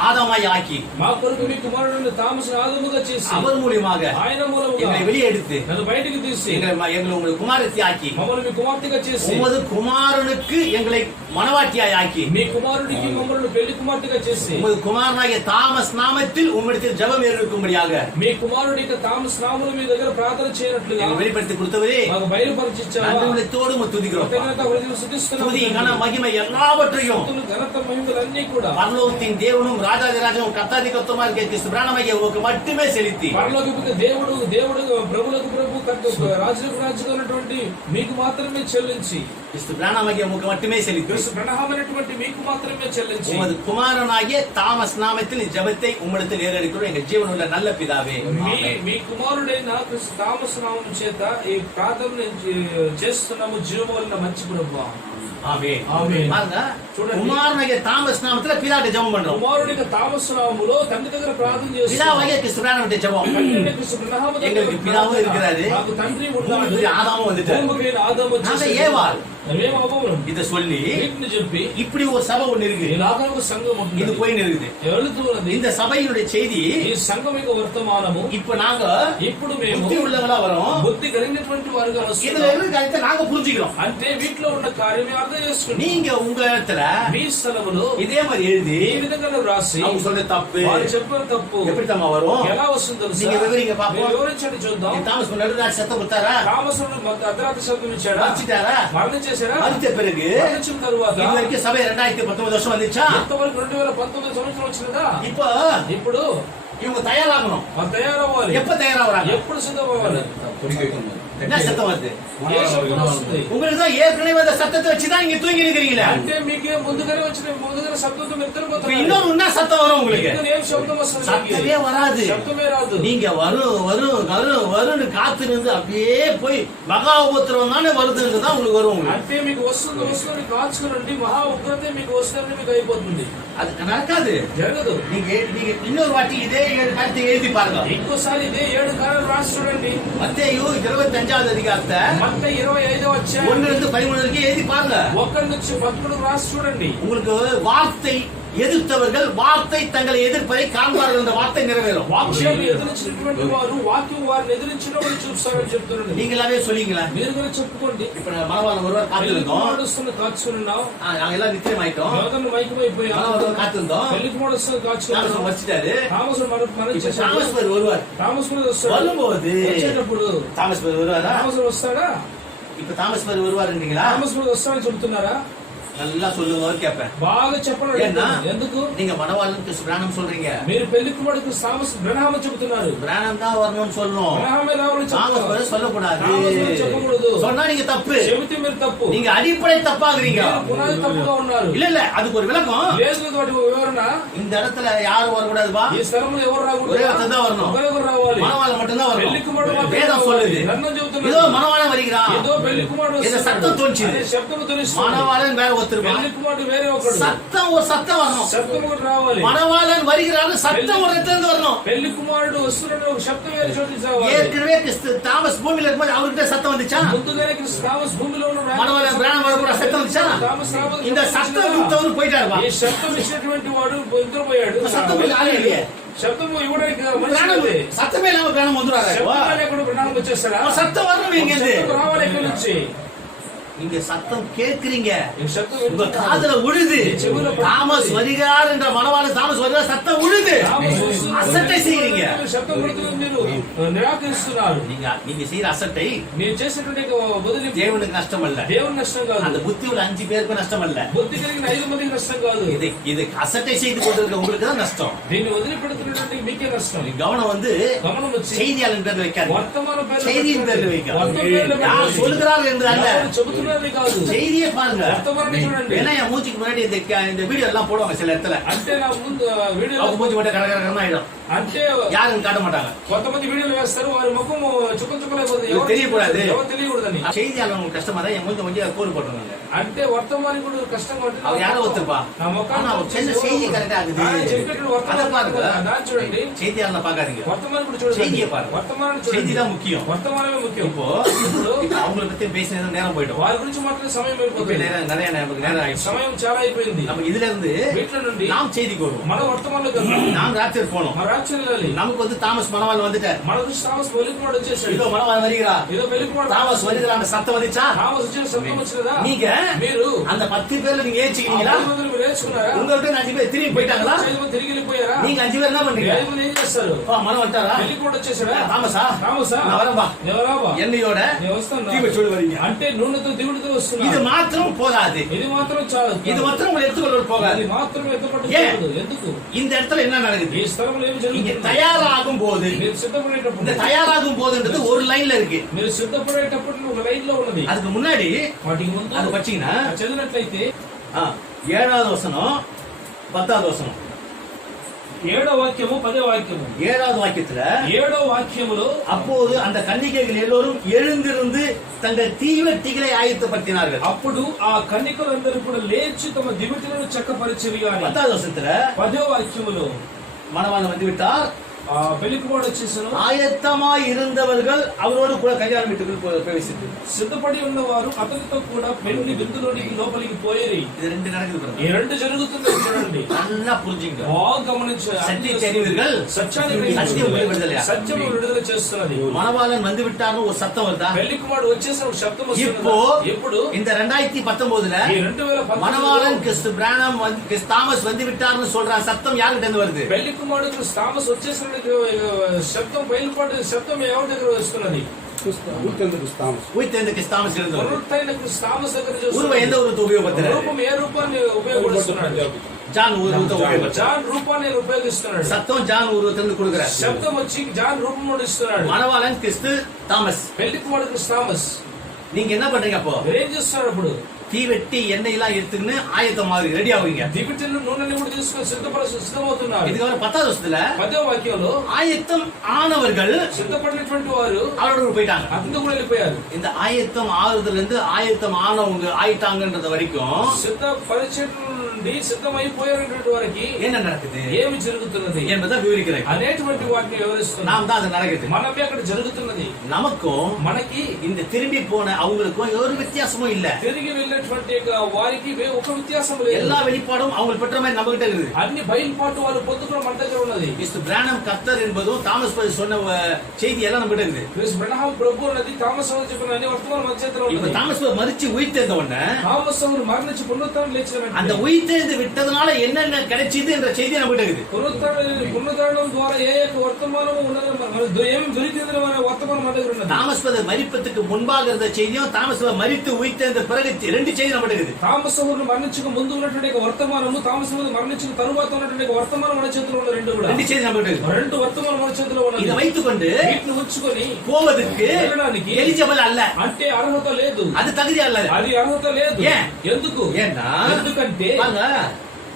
ஆதாமாய் ஆக்கி మా కొరకు మీ కుమారుడిని తామసును ఆదముగా చేసి அவர் மூலியமாக ఆయన మూలముగా எங்களை வெளியே எடுத்து నన్ను బయటికి తీసి எங்களை உங்களுடைய குமாரத்தை ஆக்கி మమ్మల్ని మీ కుమార్తెగా చేసి உமது குமாரனுக்கு எங்களை மனவாட்டியாய் ஆக்கி మీ కుమారుడికి మమ్మల్ని పెళ్లి కుమార్తెగా చేసి உமது குமாரனாகிய தாமஸ் நாமத்தில் உம்மிடத்தில் ஜெபம் ஏறெடுக்கும்படியாக మీ కుమారుడి యొక్క తామస్ నామములు మీ దగ్గర ప్రార్థన చేయనట్లుగా எங்களை வெளிப்படுத்தி கொடுத்தவரே మాకు బయలుపరిచిచ్చావా. நன்றியுள்ளத்தோடு உம்மை துதிக்கிறோம். కృతజ్ఞత హృదయం స్తుతిస్తున్నాము. துதி கன மகிமை எல்லாவற்றையும் ఘనత మహిమలన్నీ కూడా பரலோகத்தின் தேவனும் రాజాదిరాజం కర్తాది కర్తమా இருக்க கிறிஸ்து பிராணமாகிய உங்களுக்கு மட்டுமே செலுத்தி పరలోకపు దేవుడు ప్రభులకు ప్రభు రాజులకు రాజుగా ఉన్నటువంటి మీకు మాత్రమే చెల్లించి கிறிஸ்து பிராணமாகிய உங்களுக்கு மட்டுமே செலுத்தி క్రీస్తు ప్రణామైనటువంటి మీకు మాత్రమే చెల్లించి உமது குமாரனாகிய தாமஸ் நாமத்தில் ஜெபத்தை உம்மிடத்தில் ஏறெடுக்கிறோம் எங்கள் ஜீவனுள்ள நல்ல பிதாவே. మీ కుమారుడైన క్రీస్తు థామస్ నామం చేత ఈ ప్రార్థన చేస్తున్నాము జీవమున్న మంచి ప్రభువా. ஆமென். ఆమేన్. பாருங்க, చూడండి, குமாரனாகிய தாமஸ் நாமத்துல பிதாட்ட ஜெபம் பண்றோம். కుమారుడికి థామస్ నామములో తండ్రి దగ్గర ప్రార్థన చేస్తున్నాము. பிதாவாகிய கிறிஸ்து பிராணமாகிய ஜெபம். క్రీస్తు ప్రణామం எங்களுக்கு பிதாவும் இருக்கிறாரு, నాకు తండ్రి ఉన్నాడు, பூமிக்கு ஆதாமும் வந்துட்டாரு, భూమికి ఆదాము நாங்க వచ్చేసాడు. ஏவாள். మేము అవ్వము. இத சொல்லி వీటిని చెప్పి இப்படி ஒரு சபை ஒண்ணு இருக்கு, ఇలాగ ఒక సంఘం இது ఉంటుంది, போய் இருக்குது. వెళుతూ ఉన్నది. இந்த சபையினுடைய செய்தி ఈ సంఘం యొక్క వర్తమానము இப்ப நாங்க ఇప్పుడు మేము புத்தி உள்ளவங்களா வரோம். బుద్ధి కలిగినటువంటి వారుగా இதுல వస్తున్నాం. இருந்து காரியத்தை நாங்க புரிஞ்சுக்கிறோம். అంటే వీటిలో ఉన్న కార్యం అర్థం చేసుకుంటాం. நீங்க உங்க இடத்துல మీ స్థలములో இதே மாதிரி எழுதி ఈ విధంగా రాసి அவங்க சொல்ற தப்பு వారు చెప్పిన తప్పు எப்படி தம்மா வரும்? ఎలా వస్తుందో తెలుసా? நீங்க விவரிங்க பாப்போம். మీరు వివరించండి చూద్దాం. தாமஸ் நடுராஜ் சத்தம் கொடுத்தாரா? తామసుడు అర్ధరాత్రి శబ్దం ఇచ్చాడా? மறைச்சிட்டாரா? మరణం చేశారా? மறித்த பிறகு మరణించిన తరువాత இது வரைக்கும் சபை 2019 வருஷம் வந்துச்சா? ఎంతవరకు 2019 సంవత్సరం వచ్చినదా? இப்போ ఇప్పుడు இவங்க தயாராகணும். మనం తయారవ్వాలి. எப்ப தயாராகிறாங்க? ఎప్పుడు సిద్ధమవ్వాలి? என்ன சத்தம் வருது? ఏ శబ్దం వస్తుంది? உங்களுக்கு தான் ஏற்கனவே அந்த சத்தத்தை வச்சுதான் நீங்க தூங்கி இருக்கிறீங்களே. అంటే మీకే ముందుగానే వచ్చిన ముందుగానే శబ్దంతో మీరు இப்ப నిద్రపోతున్నారు. இன்னொரு என்ன சத்தம் வரும் உங்களுக்கு? ఇంకా ఏం శబ్దం వస్తుంది? சத்தமே வராது. శబ్దమే రాదు. நீங்க வரும்னு காத்து இருந்து அப்படியே போய் மகா உபத்திரம் தானே வருதுன்னு தான் உங்களுக்கு வரும். உங்களுக்கு అంటే మీకు వస్తుంది కాచుకునండి, మహా ఉగ్రత మీకు వస్తుంది, మీకు అయిపోతుంది. அது நடக்காது, జరగదు. நீங்க இன்னொரு வாட்டி இதே கருத்தை எழுதி பாருங்க. ఇంకోసారి ఇదే 7 కార్యాలు రాసి చూడండి. மத்தேயு 25வது அதிகாரத்தை మత్తయి 25వ అధ్యాయం 1 నుంచి 13 வரைக்கும் எழுதி பாருங்க. 1 నుంచి 11 రాసి చూడండి. உங்களுக்கு வார்த்தை எதிர்த்தவர்கள் வார்த்தை தங்களை எதிர்ப்பதை காண்பார்கள் என்ற வார்த்தை நிறைவேறும். వాక్యాన్ని ఎదిరించినటువంటి వారు వాక్యం వారిని ఎదిరించిన వాళ్ళు చూస్తారని చెప్తున్నాడు. நீங்களாவே சொல்லிங்களா? మీరు కూడా చెప్పుకోండి. இப்ப மனவாளம் ஒருவர் காத்திருந்தோம், వస్తున్న కాచుకున్నాం, நாங்க எல்லாம் நிச்சயம் ஆயிட்டோம். యోగను మైకమైపోయాం. மனவாளம் காத்திருந்தோம், పెళ్లికి కూడా వస్తున్న தாமஸ் కాచుకున్నాం. மறிச்சிட்டாரு. తామసు మనం இப்ப చేశాడు. தாமஸ் பேர் வருவார். తామసు కూడా వస్తాడు. வரும்போது వచ్చేటప్పుడు தாமஸ் பேர் வருவாரா? తామసు వస్తాడా? இப்ப தாமஸ் பேர் வருவாருன்றீங்களா? తామసు కూడా వస్తాడని చెప్తున్నారా? நல்லா சொல்லுங்க கேட்பேன். బాగా చెప్పండి. ఏన్నా? ఎందుకు? நீங்க மனவாளன் பிராணம் சொல்றீங்க, మీరు పెళ్లి కుమారుడికి తామసు బ్రహ్మ చెబుతున్నారు. பிராணம் தான் வரணும்னு சொல்லணும். బ్రహ్మే రావాలని தாமஸ் చెప్తున్నారు. பேர் சொல்லக்கூடாது. తామసు పేరు చెప్పకూడదు. சொன்னா நீங்க தப்பு, చెబితే మీరు తప్పు. நீங்க அடிப்படை தப்பாகிறீங்க. మీరు పునాది తప్పుగా ఉన్నారు. இல்ல அதுக்கு ஒரு விளக்கம். లేదు వాటి వివరణ. இந்த இடத்துல யாரும் வரக்கூடாதுப்பா, ఈ స్థలంలో ఎవరు రాకూడదు? ஒரே ஒருத்தன் தான் வரணும். ఒకరు రావాలి. மனவாளன் மட்டும்தான் வரணும். పెళ్లి కుమారుడు మాత్రమే வேதம் రావాలి. சொல்லுது. గ్రంథం చెబుతున్నది. ஏதோ மனவாளன் வருகிறான், ఏదో పెళ్లి కుమారుడు இந்த వస్తున్నాడు. சத்தம் தோன்றுச்சு. అదే శబ్దము తెలుస్తుంది. மனவாளன் வேற ஒருத்தருப்பான், పెళ్లి కుమారుడు వేరే ఒకడు. சத்தம் ஒரு சத்தம் வரணும். శబ్దం ఒకటి రావాలి. மனவாளன் வருகிறாரு, சத்தம் ஒரு இடத்துல இருந்து வரணும். పెళ్లి కుమారుడు వస్తున్నాడు, ఒక శబ్దం వేరే చోటు నుంచి రావాలి. ஏற்கனவே தாமஸ் பூமியில இருக்கும்போது அவர்கிட்ட సత్తం வந்துச்சா? ముందుగానే తామస్ భూమిలో ఉన్న மனவாளன் பிராணம் வரக்கூட சத்தம் வந்துச்சா? తామస్ రాబోదు. இந்த சத்தம் கொடுத்தவரு போயிட்டாருப்பா. ఈ శబ్దం ఇచ్చినటువంటి వాడు నిద్రపోయాడు. சத்தம் இல்ல, ஆளே இல்லையே. శబ్దం ఇవ్వడానికి మనిషి பிராணம் లేదు. சத்தமே இல்லாம பிராணம் வந்துறாரு. శబ్దం లేకుండా ప్రాణం వచ్చేస్తాడా? சத்தம் வரணும் இங்க இருந்து. శబ్దం రావాలి ఇక్కడి నుంచి. நீங்க சத்தம் கேக்குறீங்க, ఈ శబ్దం உங்க వింటున్నారు. காதுல உழுது. தாமஸ் வருகிறார் என்ற மனவாளன் தாமஸ் வருகிறார் சத்தம் உழுது. తామస్ వస్తున్నాడు. அசட்டை செய்யறீங்க. శబ్దం కొడుతున్నది మీరు నిరాకరిస్తున్నారు. நீங்க செய்யற அசட்டை మీరు చేసినటువంటి బదులు தேவனுக்கு நஷ்டம் அல்ல, దేవుని నష్టం కాదు. அந்த புத்தி உள்ள 5 பேருக்கு நஷ்டம் அல்ல. బుద్ధి కలిగిన 5 మందికి నష్టం కాదు. இது అసட்டை செய்து கொண்டிருக்க உங்களுக்கு தான் నష్టం. దీన్ని వదిలిపెడుతున్నటువంటి మీకే నష్టం. கவனம் வந்து గమనం వచ్చి செய்தியாளன் பேர்ல வைக்காது, వర్తమాన పేర్లు செய்தியின் பேர்ல వర్తమాన வைக்காது. పేర్లు யார் சொல்லுகிறார்கள் என்று அல்ல, ఎవరు చెబుతున్నది కాదు. செய்தியை பாருங்க. వర్తమానాన్ని చూడండి. ஏன்னா என் மூஞ்சிக்கு முன்னாடி இந்த வீடியோ எல்லாம் போடுவாங்க சில இடத்துல, అంటే నా ముందు వీడియో அவங்க மூஞ்சி மட்டும் கடற்கரை ஆயிடும், అంటే யாரும் காட்ட மாட்டாங்க. కొంతమంది వీడియోలు వేస్తారు, వారి ముఖం చుక్కలు చుక్కలైపోతుంది. இது தெரியக்கூடாது. ఎవరు తెలియకూడదని. செய்தியாளர் உங்களுக்கு கஷ்டமா தான் என் மூஞ்சி கூறு போட்டுருவாங்க. అంటే వర్తమానికుడు కష్టంగా ఉంటుంది. அவர் யாரோ ஒருத்தருப்பா, నా ஆனா ముఖాన్ని அவர் சின்ன செய்தி கரெக்டா ஆகுது. చెప్పేటప్పుడు அதை பாருங்க. వర్తమానం చూడండి. செய்தியாளர் பாக்காதீங்க, వర్తమానికుడు చూడండి. செய்தியை பாருங்க. వర్తమానం செய்தி చూడండి. தான் முக்கியம். వర్తమానమే ముఖ్యం. இப்போ ఇప్పుడు அவங்கள பத்தி பேசின நேரம் போயிடும். వారి గురించి మాత్రం సమయం இப்ப అయిపోతుంది. நிறைய நேரம் ஆயிடுச்சு. సమయం చాలా అయిపోయింది. நம்ம இதுல இருந்து వీటిలో నుండి நாம் செய்திக்கு வருவோம். మన వర్తమానంలో కదా நாம் ராத்திரி போனோம். మన రాజ్యం వెళ్ళాలి. நமக்கு வந்து தாமஸ் மனவாள் வந்துட்டார். మన గురించి తామస్ వెలుగుమాడు వచ్చేసాడు. இதோ மனவாள் வருகிறா, ఏదో వెలుగుమాడు தாமஸ் வருகிறான் சத்தம் வந்துச்சா? తామస్ వచ్చిన శబ్దం వచ్చినదా? நீங்க మీరు அந்த 10 பேர்ல நீங்க ஏச்சிக்கிறீங்களா? 5 మంది మీరు నేర్చుకున్నారా? உங்கள்கிட்ட 5 பேர் திரும்பி போயிட்டாங்களா? 5 మంది తిరిగి వెళ్ళిపోయారా? நீங்க 5 பேர் என்ன பண்றீங்க? 5 మంది ఏం చేస్తారు? மனம் வந்துட்டாரா? వెలుగుమాడు వచ్చేసాడా? தாமஸா తామసా நான் வரேன்பா, ఎవరాబా என்னையோட నేను వస్తాను. திரும்பி சொல்லி வரீங்க. అంటే నూనెతో విడుదల వస్తున్నారు. இது மாத்திரம் போதாது. ఇది మాత్రం చాలు. இது மாத்திரம் உங்களை எடுத்துக்கொள்ள போகாது. ఇది మాత్రం ఎత్తపట్టదు. ఎందుకు? இந்த இடத்துல என்ன நடக்குது? ఈ స్థలంలో ఏం జరుగుతుంది? தயாராகும் போது, మీరు సిద్ధపడేటప్పుడు, இந்த தயாராகும் போதுன்றது ஒரு லைன்ல இருக்கு. మీరు సిద్ధపడేటప్పుడు ఒక లైన్ లో ఉన్నది. அதுக்கு முன்னாடி వాటికి ముందు அது பச்சீங்கன்னா చదివినట్లయితే 7வது வசனம் 10வது வசனம் 7వ వాక్యము 10వ వాక్యము 7வது வாக்கியத்துல 7వ వాక్యములో அப்போது அந்த கன்னிகைகள் எல்லோரும் எழுந்திருந்து தங்கள் தீவெட்டிகளை ஆயத்தப்படுத்தினார்கள். అప్పుడు ఆ కన్యకలందరూ కూడా లేచి తమ దివిటీలను చక్కపరిచేవి గాని 10வது வசனத்துல 10వ వాక్యములో மணவாளன் வந்து விட்டார், పెళ్లికుమారుడు వచ్చేసాను, ஆயத்தமாய் இருந்தவர்கள் அவரோடு கூட கல்யாண வீட்டுக்குள் பிரவேசித்து సిద్ధపడి ఉన్నవారు అతనితో కూడా పెళ్లి విందులోనికి లోపలికి పోయేది. இது ரெண்டு நடக்குது. ఈ రెండు జరుగుతుంది చూడండి, நல்லா புரிஞ்சுங்க. బాగా గమనించాలి. సత్యం విడుదల చేస్తున్నది. மணவாளன் வந்து விட்டார்னு ஒரு சத்தம் வருதா? పెళ్లికుమారుడు వచ్చేసిన ఒక శబ్దం వస్తుంది. ఇప్పుడు இந்த 2019ல மணவாளன் கிறிஸ்து பிரானம் தாமஸ் வந்து விட்டார்னு சொல்ற சத்தம் யார்கிட்ட இருந்து வருது? పెళ్లికుమారుడు తామస్ వచ్చేసిన శబ్దం బయలుపడే శబ్దం ఎవరి దగ్గర వస్తున్నది? எந்த ஒரு உபயோகப்படுத்துறாரு? రూపం ఏ రూపాన్ని ఉపయోగిస్తున్నాడు? జాన్ రూపాన్ని ఉపయోగిస్తున్నాడు. సత్యం జాన్ ఉరువతిని கொடுக்கிறார். శబ్దం వచ్చి జాన్ రూపంలో ఇస్తున్నాడు. மணவாளன் கிறிஸ்து தாமஸ், పెళ్లికుమారుడు తామస్. நீங்க என்ன பண்றீங்க? அப்போ ఏం చేస్తున్నారు? అప్పుడు தீவெட்டி எண்ணெய் எல்லாம் எடுத்துன்னு ஆயத்தமாக ரெடி ஆகுங்க. దివిటీలు నూనెని కూడా తీసుకొని సిద్ధమవుతున్నారు. இதுக்கப்புறம் 10வது வசனத்துல 10వ వాక్యంలో ஆயத்தம் ஆனவர்கள் సిద్ధపడినటువంటి వారు அவரோட போயிட்டாங்க. అందుకు కూడా వెళ్ళిపోయారు. இந்த ஆயத்தம் ஆகுறதுல இருந்து ஆயத்தம் ஆனவங்க ஆயிட்டாங்கன்றது வரைக்கும் సిద్ధపరిచేట నుండి సిద్ధమైపోయినటువంటి వారికి என்ன நடக்குது, ఏమి జరుగుతున్నది என்பதை వివరిக்கிறேன். అనేటువంటి వాటిని వివరిస్తున్నాం. நாம் தான் அது நடக்குது. మనమే అక్కడ జరుగుతున్నది. நமக்கும் మనకి இந்த திரும்பி போன அவங்களுக்கும் ஒரு வித்தியாசமும் இல்ல. తిరిగి వెళ్ళినటువంటి వారికి ఒక వ్యత్యాసం లేదు. எல்லா வெளிப்பாடும் அவங்க பெற்ற மாதிரி நம்ம கிட்ட இருக்குது. అన్ని బయలుపాటు వాళ్ళు పొందుకోవడం మన దగ్గర ఉన్నది. கிறிஸ்து பிரானம் கர்த்தர் என்பதும் தாமஸ் சொன்ன செய்தி எல்லாம் நம்ம கிட்ட இருக்குது. క్రీస్తు బ్రహ్మ ప్రభు అన్నది తామస్ చెప్పిన అన్ని వర్తమాన మన చేతిలో ఉన్నది. இப்ப தாமஸ் மரிச்சு உயிர்த்தெழுந்த உடனே తామస్ మరణించి పునరుత్థానం లేచిన அந்த உயிர்த்தெழுந்து விட்டதனால என்னென்ன கிடைச்சது என்ற செய்தி நம்ம கிட்ட இருக்குது. పునరుత్థానం ద్వారా ఏ వర్తమానము ఉన్నదో ఏమి దొరికిందని మన వర్తమానం మన దగ్గర ఉన్నది. தாமஸ் மரிப்பதற்கு முன்பாக இருந்த செய்தியும் தாமஸ் மரித்து உயிர்த்தெழுந்த பிறகு ரெண்டு செய்தி நம்ம கிட்ட இருக்குது. తామస్ మరణించక ముందు ఉన్నటువంటి వర్తమానము, తామస్ మరణించిన తరువాత ఉన్నటువంటి వర్తమానం మన చేతిలో ఉన్న రెండు కూడా ரெண்டு செய்தி நம்ம கிட்ட இருக்குது. రెండు వర్తమానం మన చేతిలో ఉన్నది. இதை வைத்துக்கொண்டு వీటిని ఉంచుకొని போவதற்கு వెళ్ళడానికి எலிஜிபிள் அல்ல, అంటే అర్హత లేదు, அது தகுதி அல்ல, అది అర్హత లేదు. ఎందుకు? ఎందుకంటే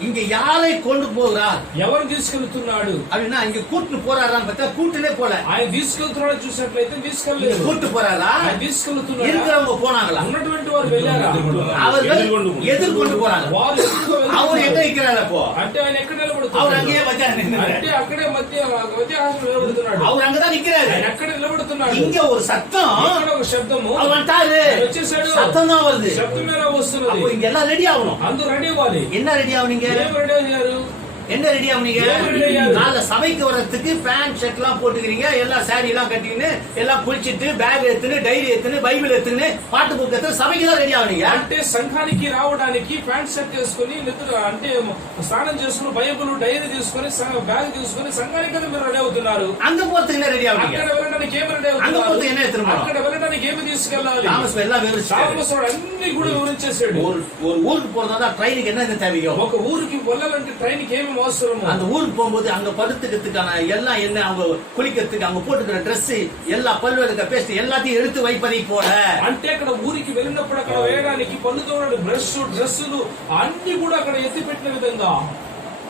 இங்க யாரை கொண்டு போகிறார், ఎవరు తీసుకెళ్తున్నాడు அப்படின்னா இங்க கூட்டு போறாரான்னு பார்த்தா கூட்டுனே போல. ఆయన తీసుకెళ్తున్నాడు చూసినట్లయితే తీసుకెళ్ళలేదు. கூட்டு போறாரா? ఆయన తీసుకెళ్తున్నాడు. இருக்கிறவங்க போனாங்களா? ఉన్నటువంటి వారు వెళ్ళారా? அவர்கள் எதிர்கொண்டு போறாங்க. వారు அவர் எங்க இருக்கிறார்? அப்போ అంటే ఆయన ఎక్కడ నిలబడుతున్నాడు? அவர் அங்கேயே வச்சாரு. అంటే అక్కడే మధ్య నిలబడుతున్నాడు. அவர் అங்கதான் நிக்கிறாரு. ఆయన అక్కడ నిలబడుతున్నాడు. இங்க ஒரு சத்தம், ఇక్కడ ఒక శబ్దము, அவர் வந்துட்டாரு, వచ్చేసాడు. சத்தம் தான் வருது. శబ్దం ఎలా వస్తున్నది? அப்போ இங்க எல்லாம் ரெடி ஆகணும். అందరూ రెడీ అవ్వాలి. என்ன ரெடி ஆவீங்க? రెడీ అయ్యారు. என்ன ரெடி ஆவீங்க? நாளை சபைக்கு வரதுக்கு பேண்ட் ஷர்ட் எல்லாம் போட்டுக்கிறீங்க, எல்லாம் சாரி எல்லாம் கட்டிக்கின்னு எல்லாம் குளிச்சிட்டு பேக் எடுத்துன்னு டைரி எடுத்துன்னு பைபிள் எடுத்துன்னு பாட்டு புக் எடுத்து சபைக்கு தான் ரெடி ஆவீங்க. అంటే సంఘానికి రావడానికి ప్యాంట్ షర్ట్ వేసుకొని అంటే స్నానం చేసుకుని బైబిల్ డైరీ తీసుకొని బ్యాగ్ తీసుకొని సంఘానికి కదా మీరు రెడీ అవుతున్నారు. அங்க போறதுக்கு என்ன ரெடி ஆவீங்க? అక్కడ వెళ్ళడానికి ఏమి రెడీ అవుతున్నారు? அங்க போறதுக்கு என்ன எடுத்துட்டு అక్కడ వెళ్ళడానికి ఏమి తీసుకెళ్ళాలి? தாமஸ் எல்லாம் விவரிச்சாரு. తామస్ అన్ని కూడా వివరించేశాడు. ஒரு ஊருக்கு போறதா ட்ரெயினுக்கு என்ன தேவையோ, ఒక ఊరికి వెళ్ళాలంటే ట్రైన్ కి ఏమి అవసరమో அந்த ஊருக்கு போகும்போது அங்க படுத்துக்கிறதுக்கான எல்லாம் என்ன, அவங்க குளிக்கிறதுக்கு அவங்க போட்டுக்கிற ட்ரெஸ் எல்லா பல்வேறு பேஸ்ட் எல்லாத்தையும் எடுத்து வைப்பதை போல. అంటే అక్కడ ఊరికి వెళ్ళినప్పుడు అక్కడ వేయడానికి పళ్ళుతో బ్రష్ డ్రెస్సులు అన్ని కూడా అక్కడ ఎత్తి పెట్టిన విధంగా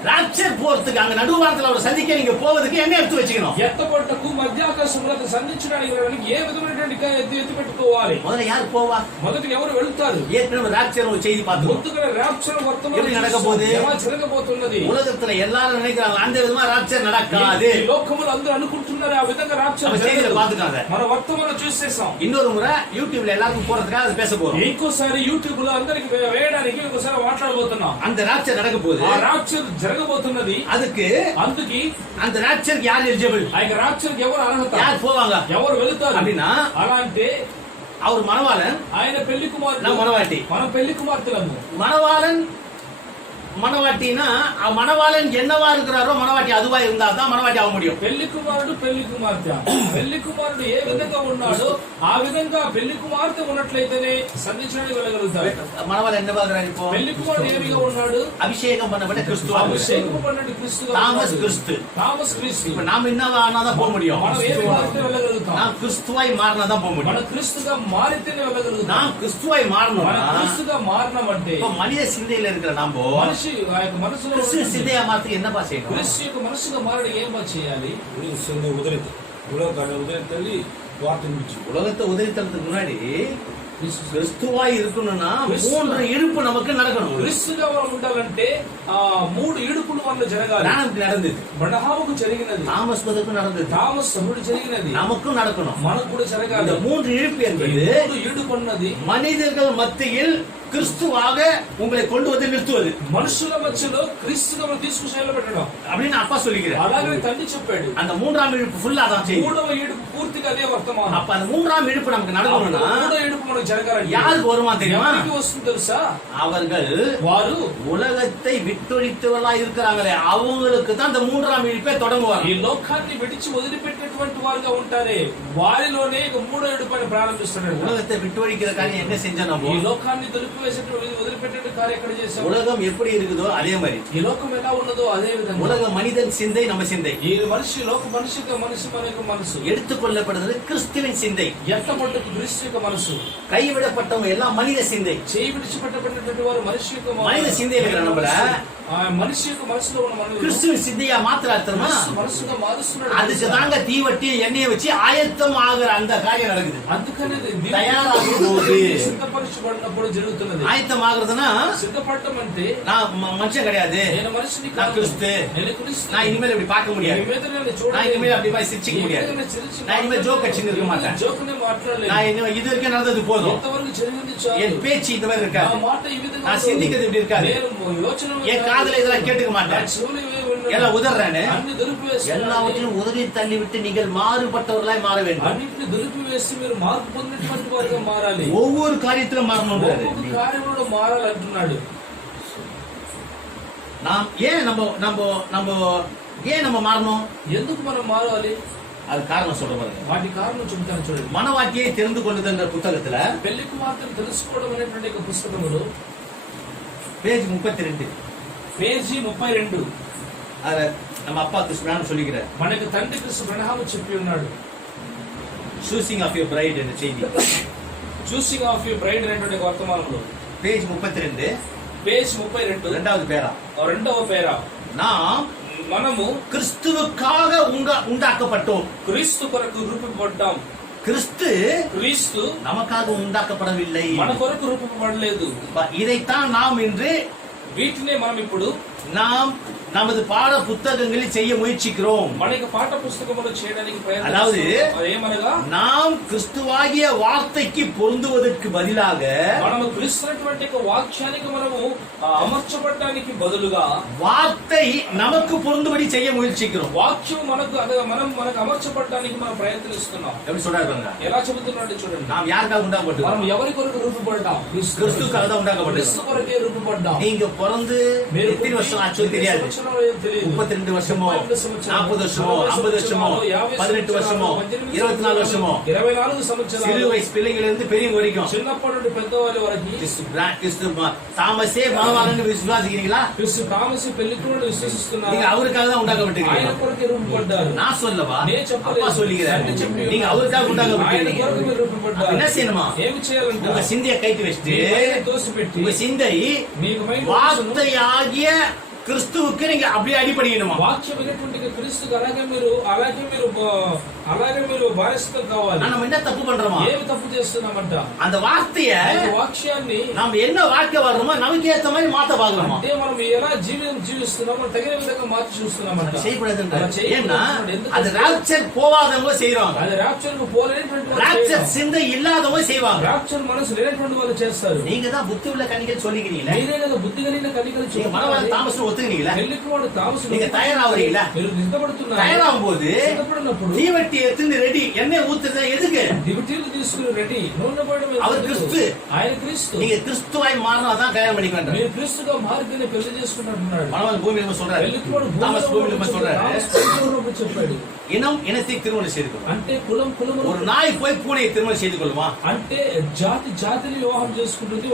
ராப்சர் போறதுக்கு அங்க நடுவாரத்துல அவர் சந்திக்க நீங்க போவதுக்கு என்ன எடுத்து வச்சுக்கணும்? ఎత్తపట్టకు మధ్యాకాశంలో సంధించడానికి ఏ విధమైనటువంటి ఎత్తి పెట్టుకోవాలి? முதல்ல யார் போவா? మొదటి ఎవరు వెళ్తారు? ஏற்கனவே ராப்சர் ஒரு செய்தி பார்த்தோம். ముందుగా రాప్చర్ వర్తమానం நடக்க போகுது, ఎలా జరగబోతున్నది? உலகத்துல எல்லாரும் நினைக்கிறாங்க அந்த விதமா ராப்சர் நடக்காது. ఈ లోకములో అందరూ అనుకుంటున్నారు ఆ విధంగా రాప్చర్ செய்தியில பாத்துட்டாங்க. మన వర్తమానం చూసేసాం. இன்னொரு முறை யூடியூப்ல எல்லாருக்கும் போறதுக்காக அது பேச போறோம். ఇంకోసారి యూట్యూబ్ లో అందరికి వేయడానికి ఇంకోసారి మాట్లాడబోతున్నాం. அந்த ராப்சர் நடக்க போகுது. ఆ రాప్చర్ జరగబోతున్నది. அதுக்கு அந்த ராப்சருக்கு யார் எலிஜிபிள்? ఆ రాప్చర్కి ఎవరు అర్హత? யார் போவாங்க? ఎవరు వెళ్తారు? அப்படின்னா అలా అంటే அவர் மணவாளன், ఆయన పెళ్లి కుమార్తె, நான் மணவாட்டி. మనం పెళ్లి కుమార్తెలము. மணவாளன் மணவாட்டினா மணவாளன் என்னவா இருக்கிறாரோ மணவாட்டி அதுவா இருந்தா தான் மணவாட்டி ஆக முடியும். పెళ్లి కుమారుడు పెళ్లి కుమార్తె, పెళ్లి కుమారుడు ఏ విధంగా ఉన్నాడో ఆ విధంగా పెళ్లి కుమార్తె ఉన్నట్లయితేనే సన్నిధానానికి వెళ్ళగలుగుతారు. மணவாளன் என்னவா இருக்கிறார்? இப்போ పెళ్లి కుమారుడు ఏమిగా ఉన్నాడు? அபிஷேகம் பண்ணப்பட்ட கிறிஸ்து. అభిషేకం పడినట్టు క్రీస్తుగా தாமஸ் கிறிஸ்து. தாமஸ் క్రీస్తు. இப்ப நாம என்னவா ஆனாதான் போக முடியும்? మనం ఏ విధంగా వెళ్ళగలుగుతాం? நாம் கிறிஸ்துவாய் மாறினாதான் போக முடியும். మన క్రీస్తుగా మారితేనే వెళ్ళగలుగుతాం. நாம் கிறிஸ்துவாய் மாறணும். మన క్రీస్తుగా మారినామంటే இப்ப మనిషి சிந்தையில இருக்கிற நாம మనిషి ఆ యొక్క మనసులో கிறிஸ்து சிந்தையா மாத்தி என்னப்பா செய்யணும்? క్రీస్తు యొక్క మనసుగా మారడం ఏం చేయాలి? உலகத்தை உதறித்தரத்துக்கு முன்னாடி கிறிஸ்துவாய் இருக்கணும்னா 3 இழுப்பு நமக்கு நடக்கணும். క్రీస్తుగా ఉండాలంటే 3 ఇడుపులు మనలో జరగాలి. நமக்கு நடந்தது, అబ్రహాముకు జరిగినది, தாமஸ் நடந்தது, తామస్ సభుడు జరిగినది நமக்கும் நடக்கணும். మనకు కూడా జరగాలి. இந்த 3 இழுப்பு என்பது 3 ఇడుపు అన్నది மனிதர்கள் மத்தியில் கிறிஸ்துவாக உங்களை கொண்டு வந்து நிறுத்துவது. మనుషుల మధ్యలో క్రీస్తుగా తీసుకుని పెట్టడం அப்படின்னு அப்பா சொல்லிக்கிறார். అలాగే తండ్రి చెప్పాడు. அந்த 3ஆம் இழுப்பு ஃபுல்லா தான் செய்யும். 3వ ఇడుపు పూర్తిగా అదే వర్తమానం. அப்ப அந்த 3ஆம் இழுப்பு நமக்கு நடக்கணும்னா 3వ ఇడుపు మనకు జరగాలి. யாருக்கு வருமா தெரியுமா? ఎవరికి వస్తుంది తెలుసా? அவர்கள் వారు உலகத்தை விட்டொழித்தவர்களா இருக்கிறாங்களே அவங்களுக்கு தான் இந்த 3ஆம் இழுப்பே தொடங்குவாங்க. ఈ లోకాన్ని విడిచి వదిలిపెట్టినటువంటి వారుగా ఉంటారే వారిలోనే 3వ ఇడుపుని ప్రారంభిస్తున్నాడు. உலகத்தை விட்டொழிக்கிற காரியம் என்ன செஞ்சோம்? ఈ లోకాన్ని వదిలిపెట్టే కార్యం ఎక్కడ చేశాం? உலகம் எப்படி இருக்குதோ அதே மாதிரி ఈ లోకం ఎలా ఉన్నదో అదే విధంగా உலக மனிதன் சிந்தை நம்ம சிந்தை. ఈ మనిషి మనకు మనసు எடுத்துக்கொள்ளப்படுறது கிறிஸ்துவின் சிந்தை. ఎత్తపడ్డ క్రీస్తు యొక్క మనసు. கைவிடப்பட்டவங்க எல்லாம் மனித சிந்தை. చేయి విడిచిపెట్టబడినటువంటి వారు మనిషి యొక్క மனித சிந்தையில இருக்கிற நம்மள మనిషి యొక్క మనసులో ఉన్న మనం கிறிஸ்துவின் சிந்தையா மாத்திராத்தமா మనసుగా మారుస్తున్నాడు. அதுக்கு தாங்க தீவட்டி எண்ணெயை வச்சு ஆயத்தம் ஆகுற அந்த காரியம் நடக்குது. అందుకనే தயாராகும் போது సిద్ధపరచబడినప్పుడు జరుగుతున్నది. ஆயத்தம் ஆகுறதுன்னா సిద్ధపడటం అంటే நான் மனுஷன் கிடையாது, నేను మనిషిని நான் கிறிஸ்து, నేను క్రీస్తు. நான் இனிமேல் இப்படி பார்க்க முடியாது, நான் இனிமேல் அப்படி போய் சிரிச்சிக்க முடியாது, நான் இனிமேல் ஜோக் அடிச்சுன்னு இருக்க மாட்டேன், జోకునే మాట్లాడలేదు. நான் இனிமே இது வரைக்கும் நடந்தது போதும், ఎంతవరకు జరిగింది చాలు. என் பேச்சு இந்த மாதிரி ఆ இருக்காது, మాట ఈ విధంగా நான் சிந்திக்கிறது இப்படி இருக்காது, నేను యోచన என் காதுல இதெல்லாம் கேட்டுக்க மாட்டேன், எல்லாம் உதறானு అన్ని దులిపివేసి எல்லாவற்றையும் உதறி தள்ளி விட்டு நீங்கள் மாறுபட்டவர்களாய் மாற வேண்டும். అన్నింటిని దులిపివేసి మీరు మార్పు పొందినటువంటి వారుగా మారాలి. ஒவ்வொரு காரியத்திலும் மாறணும். ఒక్కొక్క కార్యంలో మారాలంటున్నాడు. நாம் ஏன் நம்ம மாறணும்? ఎందుకు మనం మారాలి? அது காரணம் சொல்ற பாருங்க. వాటి కారణం చెబుతాను చూడండి. மனவாட்டியை தெரிந்து கொள்ளுதல் புத்தகத்துல పెళ్లి కుమార్తెను తెలుసుకోవడం అనేటువంటి ఒక పుస్తకములో பேஜ் 32 పేజీ 32 அத நம்ம அப்பா கிறிஸ்துவான் சொல்லிக்கிறார். మనకి తండ్రి క్రీస్తు అబ్రహాము చెప్పి ఉన్నాడు. చూసింగ్ ఆఫ్ యువర్ బ్రైడ్ అనే செய்தி. చూసింగ్ ఆఫ్ యువర్ బ్రైడ్ అనేటువంటి వర్తమానంలో பேஜ் 32 పేజ్ 32 இரண்டாவது பேரா. రెండవ పేరా நாம் మనము கிறிஸ்துவுக்காக உண்டாக்கப்பட்டோம். క్రీస్తు కొరకు రూపపడ్డాం. கிறிஸ்து நமக்காக உண்டாக்கப்படவில்லை, మన కొరకు రూపపడలేదు. இதைத்தான் நாம் இன்று వీటినే మనం ఇప్పుడు நாம் நமது பாட புத்தகங்களில் செய்ய முயற்சிக்கிறோம். మనకి పాఠ పుస్తకములో చేయడానికి அதாவது ఏమనగా நாம் கிறிஸ்துவாகிய வார்த்தைக்கு பொருந்துவதற்கு பதிலாக మనము క్రీస్తునటువంటి వాక్యానికి మనము అమర్చబడడానికి బదులుగా வார்த்தை நமக்கு பொருந்தும்படி செய்ய முயற்சிக்கிறோம். వాక్యం మనకు మనకు అమర్చబడడానికి మనం ప్రయత్నిస్తున్నాం. எப்படி சொல்றாங்க? ఎలా చెబుతున్నాడు చూడండి. நாம் யாருக்காக உண்டாக்கப்பட்டோம்? మనం ఎవరి కొరకు రూపపడ్డాం? கிறிஸ்துவுக்காக தான் உண்டாக்கப்பட்டோம். క్రీస్తు కొరకే రూపపడ్డాం. நீங்க பிறந்து எத்தனை வருஷம் ஆச்சோ தெரியாது. 32 வருஷமோ 40 வருஷமோ 50 வருஷமோ 18 வருஷமோ 24 வருஷமோ 24 సంవత్సరాలు சிறு வயசு பிள்ளைகள் இருந்து பெரியவங்க வரைக்கும் చిన్నప్పటి నుండి పెద్దవాళ్ళ వరకు கிறிஸ்து தாமஸே மணவாளன்னு விசுவாசிக்கிறீங்களா? క్రీస్తు తామసు పెళ్లికుమారుడు విశ్వసిస్తున్నారు. நீங்க அவருக்காக தான் உண்டாக்கப்பட்டீங்க. ఆయన కొరకే రూపపడ్డారు. நான் சொல்லவா? నేను చెప్పలేదు. அப்பா சொல்லுகிறார். நீங்க அவருக்காக ఆయన உண்டாக்கப்பட்டீங்க. కొరకు మీరు రూపపడ్డారు. என்ன செய்யணுமா? ఏమి చేయాలంటే உங்க சிந்தையை கைட்டு வச்சுட்டு తోసిపెట్టి உங்க சிந்தை మీకు வார்த்தையாகிய கிறிஸ்துவுக்கு நீங்க அப்படியே அடிபணியணுமா? వాక్యం అయినటువంటి క్రీస్తుకు అలాగే మీరు బానిసలు కావాలి. நம்ம என்ன தப்பு பண்றோமா? ఏమి తప్పు చేస్తున్నామంట? அந்த வார்த்தைய వాక్యాన్ని நாம் என்ன வாழ்க்கை வர்றோமோ நமக்கு ஏத்த மாதிரி மாத்த பாக்குறோமா? అంటే మనం ఎలా జీవిస్తున్నామో తగిన విధంగా మార్చి చూస్తున్నామంట. செய்யக்கூடாது. ஏன்னா அது ராப்சர் போவாதவங்க செய்யறாங்க. అది రాప్చర్ కు పోలేనటువంటి ராப்சர் சிந்தை இல்லாதவங்க செய்வாங்க. రాప్చర్ మనసు లేనటువంటి వాళ్ళు చేస్తారు. நீங்க தான் புத்தி உள்ள கனிகள் சொல்லிக்கிறீங்களா? మీరే కదా బుద్ధి కలిగిన కనికలు நீங்க மனவாள தாமஸ் ஒத்துக்கிறீங்களா? పెళ్లికి వాడు తామసు நீங்க தயாராவீங்களா? మీరు సిద్ధపడుతున్నారు. தயாராகும் போது సిద్ధపడినప్పుడు தீவட்டி ఎత్తుని రెడీ ఎన్నె ఊతుదా ఎదుకు దివిటీలు తీసుకుని రెడీ నూనె పోయడం அவர் கிறிஸ்து ఆయన క్రీస్తు நீங்க கிறிஸ்துவாய் மாறணும் அதான் கல்யாணம் பண்ணிக்கணும் మీరు క్రీస్తుగా మారితేనే పెళ్లి చేసుకుంటున్నాడు மனவன் பூமியில சொல்றாரு தாமஸ் பூமியில சொல்றாரு చెప్పాడు இனம் இனத்தை திருமணம் செய்து கொள்ளும் అంటే కులం కులము ஒரு நாய் போய் பூனையை திருமணம் செய்து கொள்ளுமா అంటే జాతి జాతిని వివాహం చేసుకుంటుంది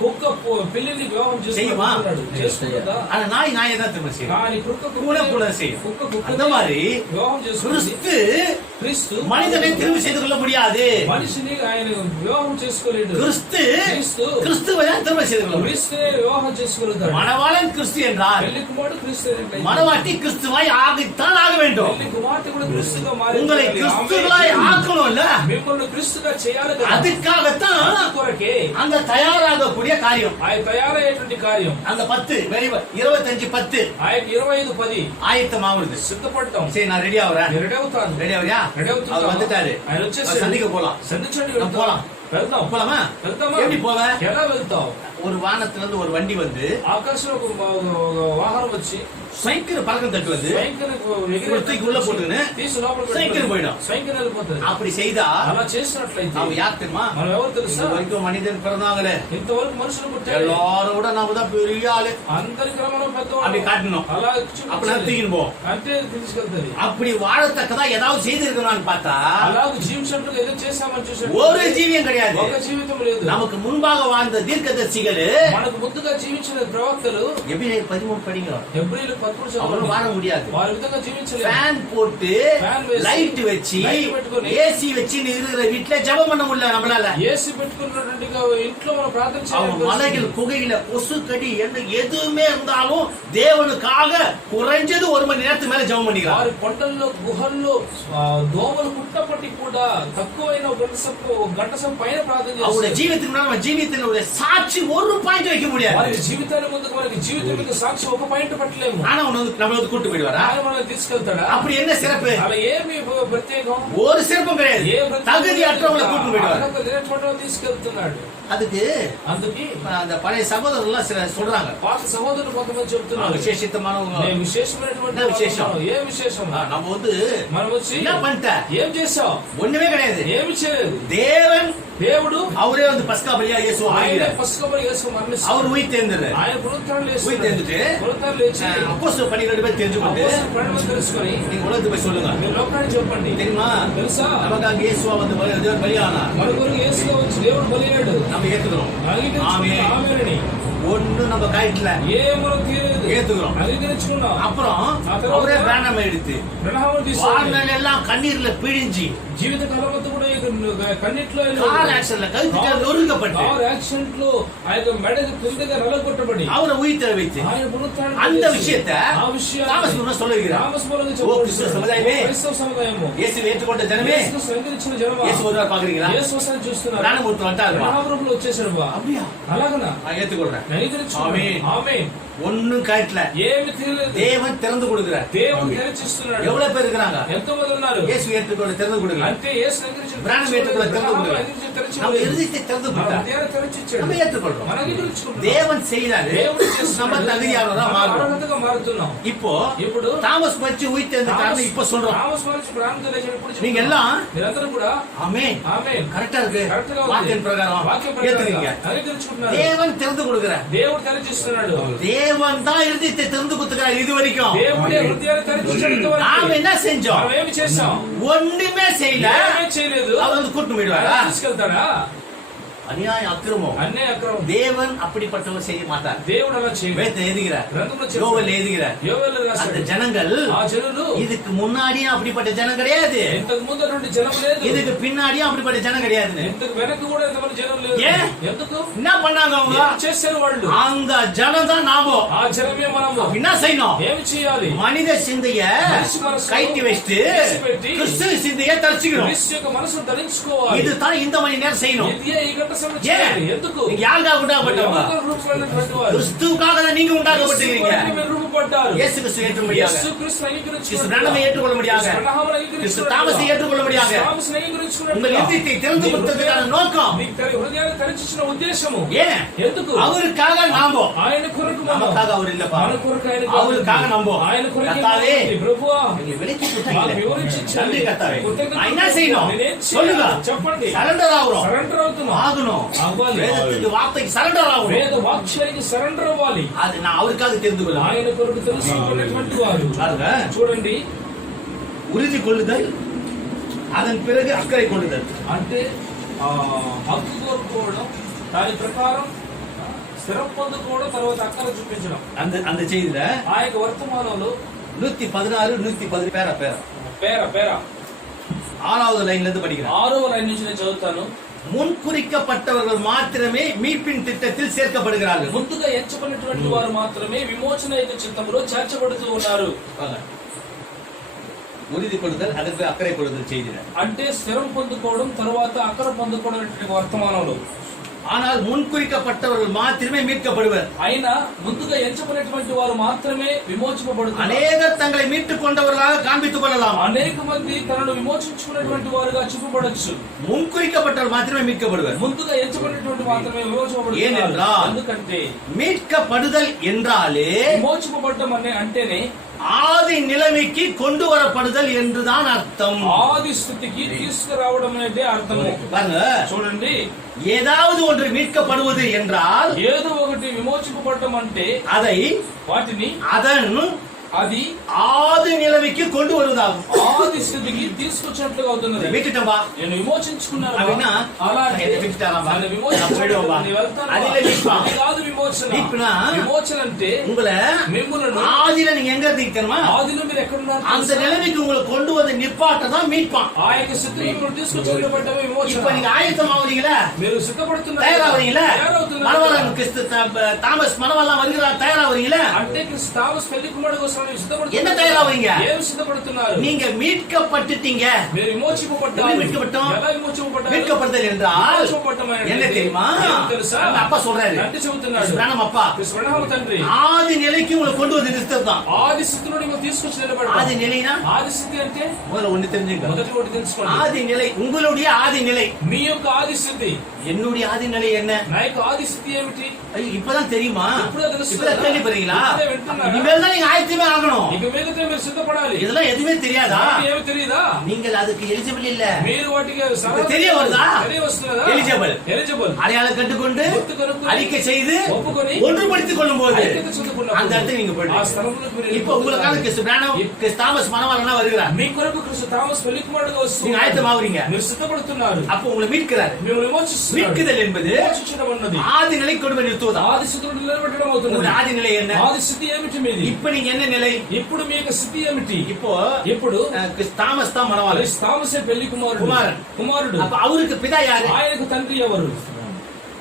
కుక్క పిల్లిని వివాహం చేసుకుంటాడు చేసుకుంటా ஆனா நாய் நாயை தான் திருமணம் செய்யும் కానీ కుక్క பூனை பூனை செய்யும் அந்த மாதிரி వివాహం చేసుకుంటుంది క్రీస్తు மனிதனை திருமணம் செய்து கொள்ள முடியாது మనిషిని ఆయన వివాహం చేసుకోలేడు கிறிஸ்துவை தான் திருமணம் செய்து கொள்ள క్రీస్తునే వివాహం చేసుకోగలుగుతాడు மணவாளன் கிறிஸ்து என்றால் పెళ్లి కుమారుడు క్రీస్తు மணவாட்டி கிறிஸ்துவாய் ஆகத்தான் ஆக வேண்டும் పెళ్లి కుమార్తె కూడా క్రీస్తుగా మారాలి உங்களை கிறிஸ்துவாய் ஆக்கணும்ல మిమ్మల్ని క్రీస్తుగా చేయాలి కదా அதுக்காகத்தான் కొరకే அந்த తయారాகக்கூடிய காரியம் ఆయన తయారయ్యేటువంటి కార్యం அந்த 10 25:10 ఆయన 25:10 ஆயத்தமாகுது సిద్ధపడతాం சரி நான் ரெடி ஆவறேன் రెడీ అవుతాను ரெடி ஆவறியா அவர் வந்துட்டாரு ఆయన వచ్చేసి சந்திக்க போலாம் సంధించండి போலாம் వెళ్దాం போலாமா వెళ్తామా எப்படி போவ ఎలా వెళ్తాం ஒரு வானத்துல இருந்து ஒரு வண்டி வந்து ఆకాశంలో ఒక వాహనం వచ్చి சைக்கிள் பறக்கம் தட்டு வந்து సైకిల్ தூக்கி உள்ள போட்டுன்னு తీసి లోపల சைக்கிள் போயிடும் సైకిల్ వెళ్ళిపోతుంది அப்படி செய்தா అలా చేసినట్లయితే அவன் யார் தெரியுமா మనం ఎవరు తెలుసా இது வரைக்கும் மனிதன் பிறந்தாங்களே ఇంతవరకు మనుషులు పుట్టారు எல்லாரோட நாம தான் பெரிய ஆளு అందరి క్రమంలో அப்படி పెద్దవాళ్ళు காட்டணும் అలా அப்படி தூக்கின்னு போ అంటే తీసుకెళ్తాది அப்படி வாழத்தக்கதா ஏதாவது செய்திருக்கணும்னு பார்த்தா అలాగ జీవించినట్టు ఏదో చేశామని చూసాడు ஒரு ஜீவியம் கிடையாது ఒక జీవితం లేదు நமக்கு முன்பாக வாழ்ந்த தீர்க்கதரிசிகள் మనకు ముందుగా జీవించిన ప్రవక్తలు எபிரேயர் 13 படிங்க ఎబ్రీలు 13 அவங்களும் வாழ முடியாது వారి విధంగా జీవించలేదు ஃபேன் போட்டு ఫ్యాన్ వేసి லைட் வச்சு లైట్ పెట్టుకొని ஏசி வச்சு இருக்கிற வீட்டுல ஜெபம் பண்ண முடியல நம்மளால ఏసీ పెట్టుకున్నటువంటి ఇంట్లో మనం ప్రార్థన அவங்க చేయాలి மலைகள் புகையில கொசு கடி என்ன எதுவுமே இருந்தாலும் தேவனுக்காக குறைஞ்சது 1 மணி நேரத்துக்கு மேல ஜெபம் பண்ணிக்கிறாங்க వారి కొండల్లో గుహల్లో దోమలు పుట్టపట్టి కూడా తక్కువైన ఒక గంట సేపు పైన ప్రార్థన அவருடைய చేస్తారు ஜீவித்துக்கு நம்ம ஜீவித்தினுடைய சாட்சி ஒரு பாயிண்ட் வைக்க முடியாது వారి జీవితాల ముందుకు మనకి జీవితం మీద సాక్షి ఒక పాయింట్ పట్టలేము ஆனா நம்மள வந்து கூட்டு போயிடுவாரா ఆయన మనల్ని తీసుకెళ్తాడా அப்படி என்ன சிறப்பு అలా ఏమి ప్రత్యేకం ஒரு சிறப்பும் கிடையாது தகுதி அற்றவங்களை கூட்டு போயிடுவாரு తీసుకెళ్తున్నాడు அதுக்கு అందుకే அந்த பழைய சகோதரர்கள் எல்லாம் சில சொல்றாங்க పాత సహోదరులు కొంతమంది చెప్తున్నారు விசேஷித்தமானவங்க విశేషమైనటువంటి என்ன விசேஷம்? ఏ విశేషం நம்ம வந்து మనం వచ్చి என்ன பண்ணிட்ட ఏం చేసావు ஒண்ணுமே கிடையாது ఏమి చేయలేదు தேவன் దేవుడు அவரே வந்து பஸ்கா பலியா இயேசுவை ఆయన மரிக்கிறார். పసుకబడి యేసు మరణిస్తాడు அவர் உயிர் தேர்ந்தாரு ఆయన పునరుత్థానం உயிர் தேர்ந்துட்டு పునరుత్థానం లేచి அப்போஸ்தலர் 12 பேர் தெரிஞ்சுக்கிட்டு అపోస్తలుల ప్రణామం తెలుసుకొని நீங்க உலகத்துக்கு போய் சொல்லுங்க మీరు లోకానికి చెప్పండి தெரியுமா తెలుసా நமக்காக இயேசுவா வந்து தேவன் பலியானா మన కొరకు యేసుగా వచ్చి దేవుడు బలియాడు நம்ம ஏத்துக்கிறோம் అంగీకరించుకున్నాం ఆమేనని ஒண்ணு நம்ம கைட்ல ఏమో తీరలేదు ஏத்துக்கிறோம் అంగీకరించుకున్నాం அப்புறம் அவரே பிராணம் எடுத்து ప్రణామం తీసుకొని வாழ்நாள் எல்லாம் கண்ணீர்ல பிழிஞ்சி జీవిత కాలం అంతా కూడా కన్నిట్లో கார் ஆக்சிடென்ட்ல கழுத்துக்கு நொறுக்கப்பட்டு కార్ యాక్సిడెంట్ లో ఆ యొక్క మెడ కిందగా నలగొట్టబడి அவரை உயிர் வைத்து ఆయన పునరుత్థానం அந்த చేసి, விஷயத்தை ఆ విషయాన్ని தாமஸ் குருனா சொல்ல வைக்கிறார் థామస్ మూలంగా ఓ చెప్పబడింది. క్రిస్టియన్ సముదాయమే, క్రైస్తవ సముదాయము இயேசுவை ஏற்றுக்கொண்ட ஜனமே, యేసును స్వీకరించిన జనమా இயேசு வருவார் பாக்குறீங்களா? యేసు వస్తాను చూస్తున్నారు பிராணம் கொடுத்து வந்துட்டாரு. ప్రణామములు వచ్చేసారు బా அப்படியா? అలాగనా நான் ஏத்துக்கொள்றேன். అంగీకరించుకున్నాం. ఆమేన్. ஒண்ணும் காட்டல, ఏమి తీరలేదు தேவன் திறந்து கொடுக்கிறார். దేవుడు తెరిచిస్తున్నాడు. எவ்வளவு பேர் இருக்கிறாங்க? ఎంతో మంది ఉన్నారు. இயேசு ஏற்றுக்கொள்ள திறந்து கொடுக்கல, అంటే యేసు అంగీకరించిన பிராணம் ஏற்றுக்கொள்ள திறந்து கொடுக்கல, நம்ம இருதயத்தை திறந்து கொடுத்தார். తెరిచిచ్చాడు. நம்ம ஏற்றுக்கொள்றோம். మనం అంగీకరించుకుంటాం. தேவன் செய்தாரு, దేవుడు நம்ம చేస్తున్నాడు. தகுதியானவரா மாறுறோம். అర్హతగా మారుతున్నాం. இப்போ ఇప్పుడు தாமஸ் மரிச்சு உயிர் தெரிந்த காரணம் இப்ப சொல்றோம். థామస్ మరిచి ప్రాణం తెలియజేయడం ఇప్పుడు நீங்க చెప్తున్నాం. எல்லாம் మీరందరూ కూడా ஆமென் ఆమేన్ கரெக்டா இருக்கு, కరెక్ట్ గా ఉంది. வாக்கின் பிரகாரம் వాక్యం ஏத்துறீங்க. ప్రకారం అంగీకరించుకుంటున్నారు. தேவன் திறந்து கொடுக்கிறார். దేవుడు తెరిచిస్తున్నాడు. தேவன் தான் இருதயத்தை திறந்து கொடுக்கிறார். இது வரைக்கும் దేవుడే హృదయాన్ని తెరిచిచ్చాడు. ఇంతవరకు நாம என்ன செஞ்சோம்? మనం ఏమి చేసాం? ஒண்ணுமே செய்யல. ఏమీ చేయలేదు. அவர் வந்து கூட்டு போயிடுவாரா? తీసుకెళ్తాడా? அநியாயம் அக்கிரமம். అన్నే అక్రమం. தேவன் அப்படிப்பட்டவர் செய்ய மாட்டார். దేవుడు అలా చేయలేదు. வேதத்தை எழுதுகிறார், గ్రంథంలో யோவேல் చెప్పాడు. எழுதுகிறார். యోవేలు அந்த రాశాడు. ஜனங்கள் ఆ జనులు இதுக்கு முன்னாடியும் அப்படிப்பட்ட ஜனம் கிடையாது, ఇంతకు ముందు అటువంటి జనం లేదు. இதுக்கு பின்னாடியும் அப்படிப்பட்ட ஜனம் கிடையாதுன்னு. ఇంతకు వెనక్కి కూడా ఎంతమంది జనం లేదు. ஏன்? ఎందుకు? என்ன பண்ணாங்க அவங்க? ఏం చేశారు వాళ్ళు? அந்த ஜனம் தான் நாமோ. ఆ జనమే మనము. என்ன செய்யணும்? ఏమి చేయాలి? மனித சிந்தைய கைட்டி வச்சுட்டு கிறிஸ்து சிந்தைய தரிச்சுக்கணும். క్రీస్తు యొక్క మనసును ధరించుకోవాలి. இதுதான் இந்த மணி நேரம் செய்யணும். ఇదే ఈ గంట సమయం ஏன்? చేయాలి. ఎందుకు? நீங்க யாருக்காக உண்டாக்கப்பட்டவங்க? ఎవరికో రూపమైనటువంటి వారు. கிறிஸ்துவுக்காக தான் நீங்க உண்டாக்கப்பட்டிருக்கீங்க. క్రీస్తువుకి మీరు రూపపడ్డారు. இயேசு கிறிஸ்து ஏற்றும்படியாக, యేసు క్రీస్తును கிறிஸ்து అంగీకరించుకున్నారు. பிராணமை ஏற்றுக்கொள்ளும்படியாக, అబ్రహామును கிறிஸ்து అంగీకరించుకున్నారు. தாமஸை ஏற்றுக்கொள்ளும்படியாக థామస్ను అంగీకరించుకున్నారు. உங்கள் இதயத்தை திறந்து கொடுத்ததுக்கான நோக்கம். నీకు హృదయాన్ని తెరిచిన ఉద్దేశము ஏன்? ఎందుకు? அவருக்காக நாமோ. ఆయన కొరకు நமக்காக அவர் இல்லப்பா, మన కొరకు ఆయన కాదు. அவருக்காக நம்போ. ఆయన కొరకు கர்த்தாவே, ప్రభువా நீங்க விலக்கி మాకు கொடுத்தீங்களே, వివరించి ఇచ్చారు. நன்றி கர்த்தாவே. కృతజ్ఞతలు. நான் என்ன செய்யணும் నేనేం சொல்லுங்க, చేయాలి? చెప్పండి. சரண்டர் ஆகுறோம், సరెండర్ అవుతున్నాం. ஆகணும், అవ్వాలి. வேதத்துக்கு வார்த்தைக்கு சரண்டர் ஆகணும். వేద వాక్యానికి సరెండర్ అవ్వాలి. அது நான் அவருக்காக தெரிந்து கொள்ள ఆయన కొరకు తెలుసుకున్నటువంటి వారు பாருங்க, చూడండి. உறுதி கொள்ளுதல், அதன் பிறகு அக்கறை கொள்ளுதல். అంటే హక్కు కోరుకోవడం, దాని ప్రకారం స్థిరం పొందుకోవడం, తర్వాత అక్కర చూపించడం. அந்த அந்த செய்தியில ఆ యొక్క వర్తమానంలో 116 110 பேர பேர పేర పేర 6வது லைன்ல இருந்து படிக்கிறேன். 6వ లైన్ నుంచి నేను చదువుతాను. முன்குறிக்கப்பட்டவர்கள் மாத்திரமே மீட்பின் திட்டத்தில் சேர்க்கப்படுகிறார்கள். ముందుగా ఎంచుకున్నటువంటి వారు మాత్రమే విమోచన యొక్క చిత్తంలో చేర్చబడుతూ ఉన్నారు. உறுதி கொள்ளுதல், அதற்கு அக்கறை கொள்ளுதல் செய்தியில. అంటే స్థిరం పొందుకోవడం, తర్వాత అక్కర పొందుకోవడం అనేటువంటి వర్తమానంలో. ஆனால் முன்குறிக்கப்பட்டவர்கள் மாத்திரமே மீட்கப்படுவர். అయినా ముందుగా ఎంచుకున్నటువంటి వారు మాత్రమే విమోచింపబడుతారు. அநேகர் தங்களை மீட்டுக் கொண்டவர்களாக காண்பித்துக் கொள்ளலாம். అనేక మంది తనను విమోచించుకున్నటువంటి వారుగా చూపబడొచ్చు. முன்குறிக்கப்பட்டவர்கள் மாத்திரமே மீட்கப்படுவர். ముందుగా ఎంచుకున్నటువంటి మాత్రమే విమోచింపబడుతారు. ஏனென்றால் ఎందుకంటే மீட்கப்படுதல் என்றாலே విమోచింపబడటం అంటేనే ஆதி நிலைமைக்கு கொண்டு வரப்படுதல் என்றுதான் அர்த்தம். ఆది స్థితికి తీసుకురావడం అనేది అర్థము. பாருங்க, చూడండి, ஏதாவது ஒன்று மீட்கப்படுவது என்றால் ఏదో ఒకటి విమోచింపబడటం అంటే அதை వాటిని அதன் అది ஆதி நிலைமைக்கு கொண்டு வருவதாகும். ఆది స్థితికి తీసుకొచ్చినట్లుగా అవుతున్నది. மீட்டுட்டம்பா నేను విమోచించుకున్నాను அப்படின்னா అలా என்னை விட்டுட்டாராம்பா, నన్ను நான் విమోచించుకున్నాను, போயிடுவேன்பா. నేను వెళ్తాను. அது இல்லை மீட்பா. అది కాదు విమోచన. மீட்புனா విమోచన అంటే உங்களை మిమ్ములను ஆதியில நீங்க எங்க இருக்கணுமா ఆదిలో మీరు ఎక్కడున్నారు அந்த తెలుసా? நிலைமைக்கு உங்களை கொண்டு வந்து நிப்பாட்டதான் மீட்பான். ఆ యొక్క స్థితికి మిమ్మల్ని తీసుకొచ్చినటువంటి విమోచన. இப்ப நீங்க ஆயத்தம் ஆகுறீங்களா, మీరు సిద్ధపడుతున్నారు, தயாராகிறீங்களா, తయారవుతున్నారు. மனவளம் கிறிஸ்து தாமஸ் மனவெல்லாம் வருகிறார், தயாராகிறீங்களா, అంటే క్రీస్తు తామస్ పెళ్లి కుమారుడు కోసం మీరు என்ன సిద్ధపడుతున్నారు. தயாராகிறீங்க? ఏమి సిద్ధపడుతున్నారు? நீங்க மீட்கப்பட்டுட்டீங்க. మీరు విమోచింపబడ్డారు. எப்படி மீட்கப்பட்டோம்? ఎలా విమోచింపబడ్డారు? மீட்கப்படுதல் என்றால் విమోచింపబడటం అనేది என்ன தெரியுமா? ఏమి తెలుసా? அந்த அப்பா சொல்றாரு, తండ్రి చెబుతున్నాడు. பிராணம் அப்பா క్రీస్తు ప్రణామ తండ్రి ஆதி நிலைக்கு உங்களை கொண்டு வந்து நிறுத்ததான். ఆది స్థితిలో మిమ్మల్ని తీసుకొచ్చి నిలబడ్డాడు. ஆதி நிலைனா ఆది స్థితి అంటే முதல்ல ஒண்ணு தெரிஞ்சுங்க, మొదటి ఒకటి తెలుసుకోండి. ஆதி நிலை உங்களுடைய ஆதி நிலை. మీ యొక్క ఆది స్థితి, என்னுடைய ஆதி நிலை என்ன? నా యొక్క ఆది స్థితి ఏమిటి? ஐயோ, இப்பதான் தெரியுமா? ఇప్పుడే తెలుసు. இப்பதான் கேள்விப்படுறீங்களா? ఇప్పుడే వింటున్నారా? இனிமேல் தான் நீங்க ஆயத்தமே ஆகணும். ఇక మీదట మీరు సిద్ధపడాలి. இதெல்லாம் எதுவுமே தெரியாதா? మీకు ఏమి తెలియదా? நீங்கள் அதுக்கு எலிஜிபிள் இல்ல. మీరు వాటికి தெரிய வருதா? தெரிய వస్తున్నదా? எலிஜிபிள். ఎలిజిబుల్. அடையாளம் கண்டுகொண்டு గుర్తు కనుక్కొని, அறிக்கை செய்து ఒప్పుకొని, ஒன்றுபடுத்திக் கொள்ளும் போது ఐక్యత చెందుకున్నప్పుడు அந்த இடத்துக்கு நீங்க ఆ போயிடுவீங்க. స్థలంలోకి మీరు இப்ப உங்களுக்காக கிறிஸ்து பிராணம், கிறிஸ்து தாமஸ் மனவாளனா வருகிறார். మీ కొరకు క్రీస్తు తామస్ పెళ్లి కుమారుడుగా நீங்க వస్తున్నారు. ஆயத்தமாகறீங்க. మీరు సిద్ధపడుతున్నారు. அப்ப உங்களை மீட்கிறார். మిమ్మల్ని విమోచిస్తున్నారు. மீட்குதல் என்பது విమోచించడం అన్నది ஆதி நிலை கொண்டு போய் நிறுத்துவதா? ఆది స్థితిలో నిలబెట్టడం అవుతున్నది. உங்களுடைய ஆதி நிலை என்ன? ఆది స్థితి ఏమిటి మీది? இப்ப நீங்க என்ன நிலை? ఇప్పుడు మీ యొక్క స్థితి ఏమిటి? இப்போ ఇప్పుడు கிறிஸ்து தாமஸ் தான் மனவாளன். క్రీస్తు తామసే పెళ్లి కుమారుడు. కుమారుడు. కుమారుడు. அப்ப அவருக்கு பிதா யாரு? ఆయనకు తండ్రి ఎవరు?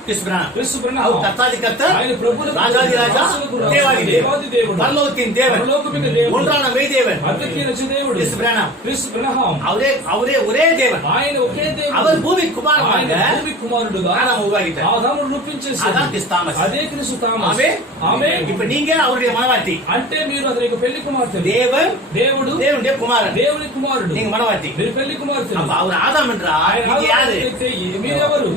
கிறிஸ்து பிராணம். క్రీస్తు அவர் ప్రణామ. கர்த்தாதி கர்த்தர், ఆయన ప్రభువులకు ராஜாதி ராஜா, రాజులకు రాజు, தேவாதி தேவன், దేవాది దేవుడు, பரலோகத்தின் தேவன், పరలోకమైన దేవుడు, ஒன்றான மெய்தேவன் అద్వితీయ దేవుడు, கிறிஸ்து பிராணம். క్రీస్తు ప్రణామం. அவரே ஒரே தேவன். ఆయన ఒకే దేవుడు. அவர் பூமி ఆయన குமாரனாக భూమి కుమారుడుగా ஆதாம் உருவாக்கிட்டார். ఆదామును రూపించేసి அதான் கிறிஸ்து தாமஸ். అదే క్రీస్తు తామస్. ஆமென். ఆమేన్. இப்ப நீங்க அவருடைய மனவாட்டி. అంటే మీరు అతని యొక్క పెళ్లి కుమార్తె. தேவன் దేవుడు தேவனுடைய குமாரன். దేవుని కుమారుడు. நீங்க மனவாட்டி. మీరు పెళ్లి కుమార్తె. அப்ப அவர் ஆதாம் என்றால் நீங்க யாரு? మీరెవరు?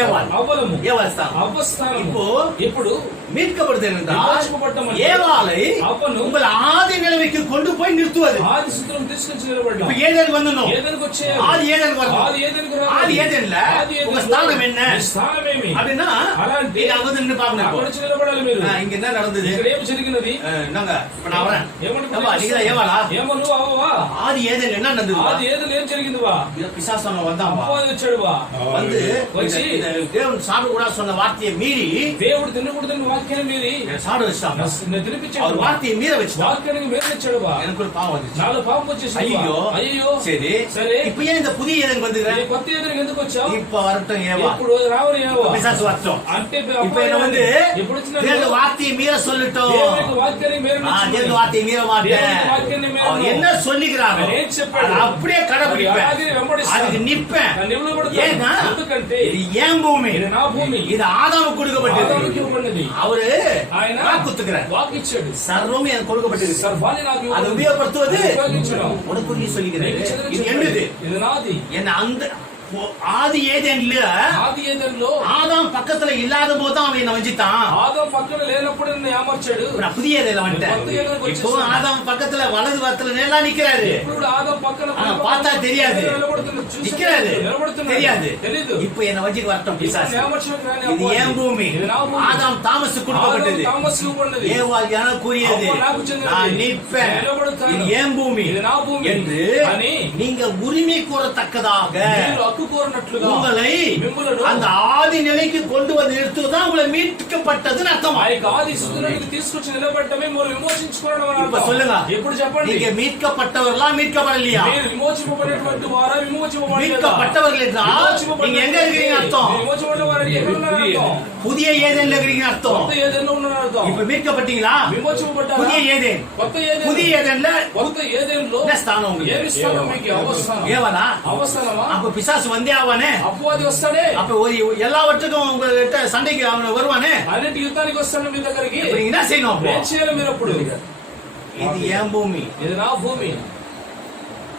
ஏவாள். అవ్వలము. ஏவாள் ஸ்தானம். అవ్వస్థానము. ఇప్పుడు மீட்கப்படுதல் என்றால் విమోచింపబడటం అంటే ஏவாளை అవ్వను உங்கள் ஆதி நிலைமைக்கு கொண்டு போய் நிறுத்துவது. ఆది స్థితిలో తీసుకొచ్చి నిలబడ్డాం. இப்ப ஏதேனுக்கு வந்துடணும். ఏదెనికి వచ్చేయాలి? ஆதி ஏதேனுக்கு வரணும். ఆది ఏదెనికి రావాలి? ஆதி ஏதேன்ல ఆది ఏదెనికి உங்க ஸ்தானம் என்ன మీ స్థానం ఏమి? அப்படின்னா అలాంటి நீங்க அங்க வந்து நின்னு பாருங்க. అక్కడ వచ్చి నిలబడాలి మీరు. இங்க என்ன நடந்தது? ఇక్కడ ఏమి జరిగినది? என்னங்க இப்ப நான் வரேன். ఏమంటే ஏம்பா, நீங்க தான் ஏவாளா? ఏమో నువ్వు అవ్వవా? ஆதி ஏதேன் என்ன நடந்தது? ఆది ఏదో ఏం జరిగింది వా? பிசாசம் வந்தான்பா. అపవాది వచ్చాడు వా. வந்து వచ్చి இந்த தேவன் சாப்பிட கூட சொன்ன வார்த்தையை மீறி దేవుడు తినకూడదని వాక్యాన్ని మీరి சாப்பிட வச்சுட்டாங்க. తినిపించాడు. அவர் வார்த்தையை மீற வச்சுட்டாங்க. వాక్యానికి మేరనిచ్చాడు వా. எனக்கு ஒரு பாவம் வந்துச்சு. నాలో పాపం వచ్చేసి ஐயோ అయ్యో சரி సరే இப்ப ஏன் இந்த புதிய ஏதேன் வந்துக்கிறேன்? ఈ కొత్త ఎదురు ఎందుకు వచ్చావు? இப்ப வரட்டும் ஏவா, ఇప్పుడు రావరు ఏవో பிசாசு வரட்டும். అంటే இப்ப என்ன வந்து ఎప్పుడు தேவன் வார்த்தையை மீற சொல்லட்டும். దేవునికి వాక్యాన్ని మేరనిచ్చాడు. தேவன் வார்த்தையை மீற மாட்டேன். దేవునికి వాక్యాన్ని మేరను. அவர் என்ன சொல்லுகிறாரோ அவர் ఏం చెప్పాడు? அதை அப்படியே கடைபிடிப்பேன். అలాగే వెంబడిస్తాను. அதுக்கு நிப்பேன். నన్ను నిలబెడతాను. ஏன்னா ఎందుకంటే இது ஏன் பூமி? ఇది నా భూమి. இது ஆதாமுக்கு கொடுக்கப்பட்டது. ఆదాముకి ఇవ్వబడినది. அவரு ఆయన குத்துக்கிறார். వాక్ ఇచ్చాడు. சர்வம் எனக்கு கொடுக்கப்பட்டது. సర్వాన్ని నాకు அதை ఇవ్వబడింది. உபயோகப்படுத்துவது ఉపయోగించడం. உனக்கு நீ சொல்லுகிறேன். నీకు చెందిన இது చెప్పాడు. என்னது? ఇది నాది. என்ன அந்த ஆதி ஏதேன்ல ఆది ఏదెన్లో ஆதாம் பக்கத்துல இல்லாத போது அவன் என்ன வஞ்சித்தான். ఆదాం పక్కన లేనప్పుడు నిన్ను ఏమర్చాడు. இப்ப நான் புதிய ஏதேன்ல வந்துட்டேன். இப்போ ஆதாம் பக்கத்துல வலது பக்கத்துல நேரா நிக்கிறாரு. ఇప్పుడు ఆదాం పక్కన பார்த்தா தெரியாது, நிக்கிறாரு தெரியாது. తెలీదు. இப்போ என்ன வஞ்சிக்கு வரட்டும் பிசாசு. ఏమర్చాడు రాని இது ஏன் பூமி. ஆதாம் தாமஸ் கொடுக்கப்பட்டது. தாமஸ் ఇవ్వబడినది. ஏவாள் எனக்கு கூறியது நான் நிற்பேன், இது ஏன் பூமி ఇది నా భూమి என்று అని நீங்க உரிமை கோரத்தக்கதாக మీరు హక్కు కోరినట్లుగా உங்களை మిమ్ములను அந்த ஆதி நிலைக்கு கொண்டு வந்து நிறுத்துவதுதான் உங்களை மீட்கப்பட்டதுன்னு அர்த்தம். ఆ యొక్క ఆది స్థితిలోకి తీసుకొచ్చి నిలబెట్టమే మీరు విమోచించుకోవడం అని இப்ப అర్థం. சொல்லுங்க, ఇప్పుడు చెప్పండి, நீங்க மீட்கப்பட்டவர்களா மீட்கப்படலையா? మీరు విమోచింపబడినటువంటి వారా విమోచింపబడలేదా? மீட்கப்பட்டவர்கள் என்றால் நீங்க எங்க இருக்கீங்க அர்த்தம்? మీరు విమోచింపబడిన వారు ఎక్కడ ఉన్నారు అర్థం. புதிய ஏதேன்ல இருக்கீங்க அர்த்தம். కొత్త ఏదెన్లో ఉన్నారు అర్థం. இப்ப மீட்கப்பட்டீங்களா? విమోచింపబడ్డారా? புதிய ஏதேன், కొత్త ఏదెన్, புதிய ஏதேன்ல కొత్త ఏదెన్లో என்ன ஸ்தானம் உங்களுக்கு? ఏమి స్థానం మీకు? అవస్థానం. ஏவனா? అవస్థానమా? அப்ப பிசாசு வந்தே ஆவானே. అపవాది వస్తాడే. அப்ப ஒரு எல்லாவற்றுக்கும் உங்ககிட்ட சண்டைக்கு அவன் வருவானே. అన్నిటి యుద్ధానికి వస్తాడు మీ దగ్గరికి. இப்ப நீங்க என்ன செய்யணும் அப்போ? ఏం చేయాలి మీరు అప్పుడు? இது ஏன் பூமி, ఇది నా భూమి.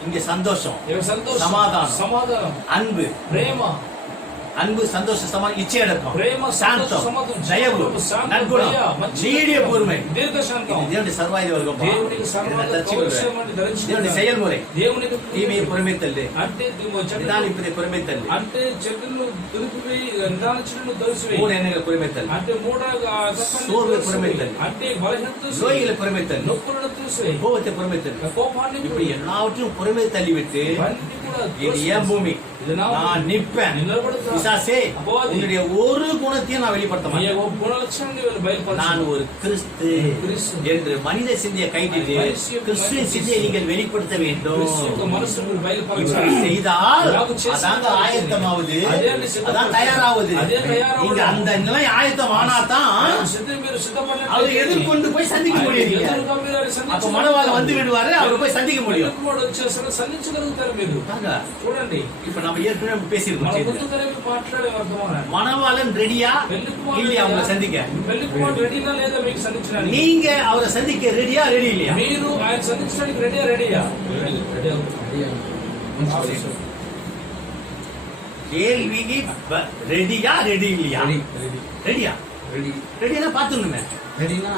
இங்க சந்தோஷம், ఇక్కడ సంతోషం, సమాధానం, సమాధానం, அன்பு, ప్రేమ, அன்பு, சந்தோஷம், சமாதானம், இச்சையடக்கம், ప్రేమ, சாந்தம், సమాధానం, தயவு, శాంతం, நற்குணம், దయ, మంచి நீடிய பொறுமை, దీర్ఘశాంతం. இது தேவனுடைய சர்வாயுத வர்க்கம். దేవునికి సర్వాంగ కవచమని ధరించుకున్న தேவனுடைய செயல்முறை. దేవునికి தீமையை புறமைத்தல்லு, అంటే చెడును நிதானிப்பதை புறமைத்தல்லு, అంటే చెడును దులిపి నిదానించును దొరిసివేయి. மூட எண்ணங்களை புறமைத்தல்லு, అంటే మూఢ சோர்வை புறமைத்தல்லு, అంటే బలహీనత நோய்களை புறமைத்தல்லு, నొప్పులను తీసివేయి. கோபத்தை புறமைத்தல்லு, కోపాన్ని இப்படி எல்லாவற்றையும் புறமை தள்ளிவிட்டு అన్నిటి కూడా இது ஏன் பூமி, ఇది నా நான் நிற்பேன். నిలబడతా. பிசாசே, உன்னுடைய ஒரு குணத்தையும் நான் வெளிப்படுத்த నీ மாட்டேன். యొక్క గుణలక్షణాన్ని వీళ్ళు బయలుపరచు. நான் ஒரு கிறிஸ்து என்று மனித சிந்தையை கைவிட்டு கிறிஸ்துவின் சிந்தையை நீங்கள் வெளிப்படுத்த வேண்டும். క్రీస్తు యొక్క మనస్సును మీరు இப்படி బయలుపరచాలి. செய்தால் இலாகு చేసిన அதாங்க ஆயத்தமாவது, அதே అండి సిద్ధపడతారు. அதான் தயாராவது. அதே தயாராவது. நீங்க அந்த நிலை ஆயத்தம் ஆனாதான் మీరు సిద్ధపడినట్లయితే அவரை எதிர்கொண்டு போய் சந்திக்க முடியும். நீங்க. ఎదురుగా మీరు అది அப்ப సంధించగలుగుతారు. மனவாள வந்து விடுவாரு, அவரை போய் சந்திக்க முடியும். ఎదురువాడు వచ్చేసరికి సంధించగలుగుతారు మీరు. பாருங்க, చూడండి, இப்ப நம்ம ஏற்கனவே మన பேசியிருக்கோம். ముందు కలిపి మాట్లాడే అర్థమా? மணவாளன் ரெடியா இல்லையா அவங்களை சந்திக்க? పెళ్లి కుమారుడు రెడీనా లేదా మీకు సంధించడానికి? நீங்க அவரை சந்திக்க ரெடியா ரெடி இல்லையா? మీరు ఆయన సంధించడానికి రెడీయా? கேள்விக்கு ரெடியா ரெடி இல்லையா? ரெடியா? ரெடியா பாத்துக்கணுமே. ரெடினா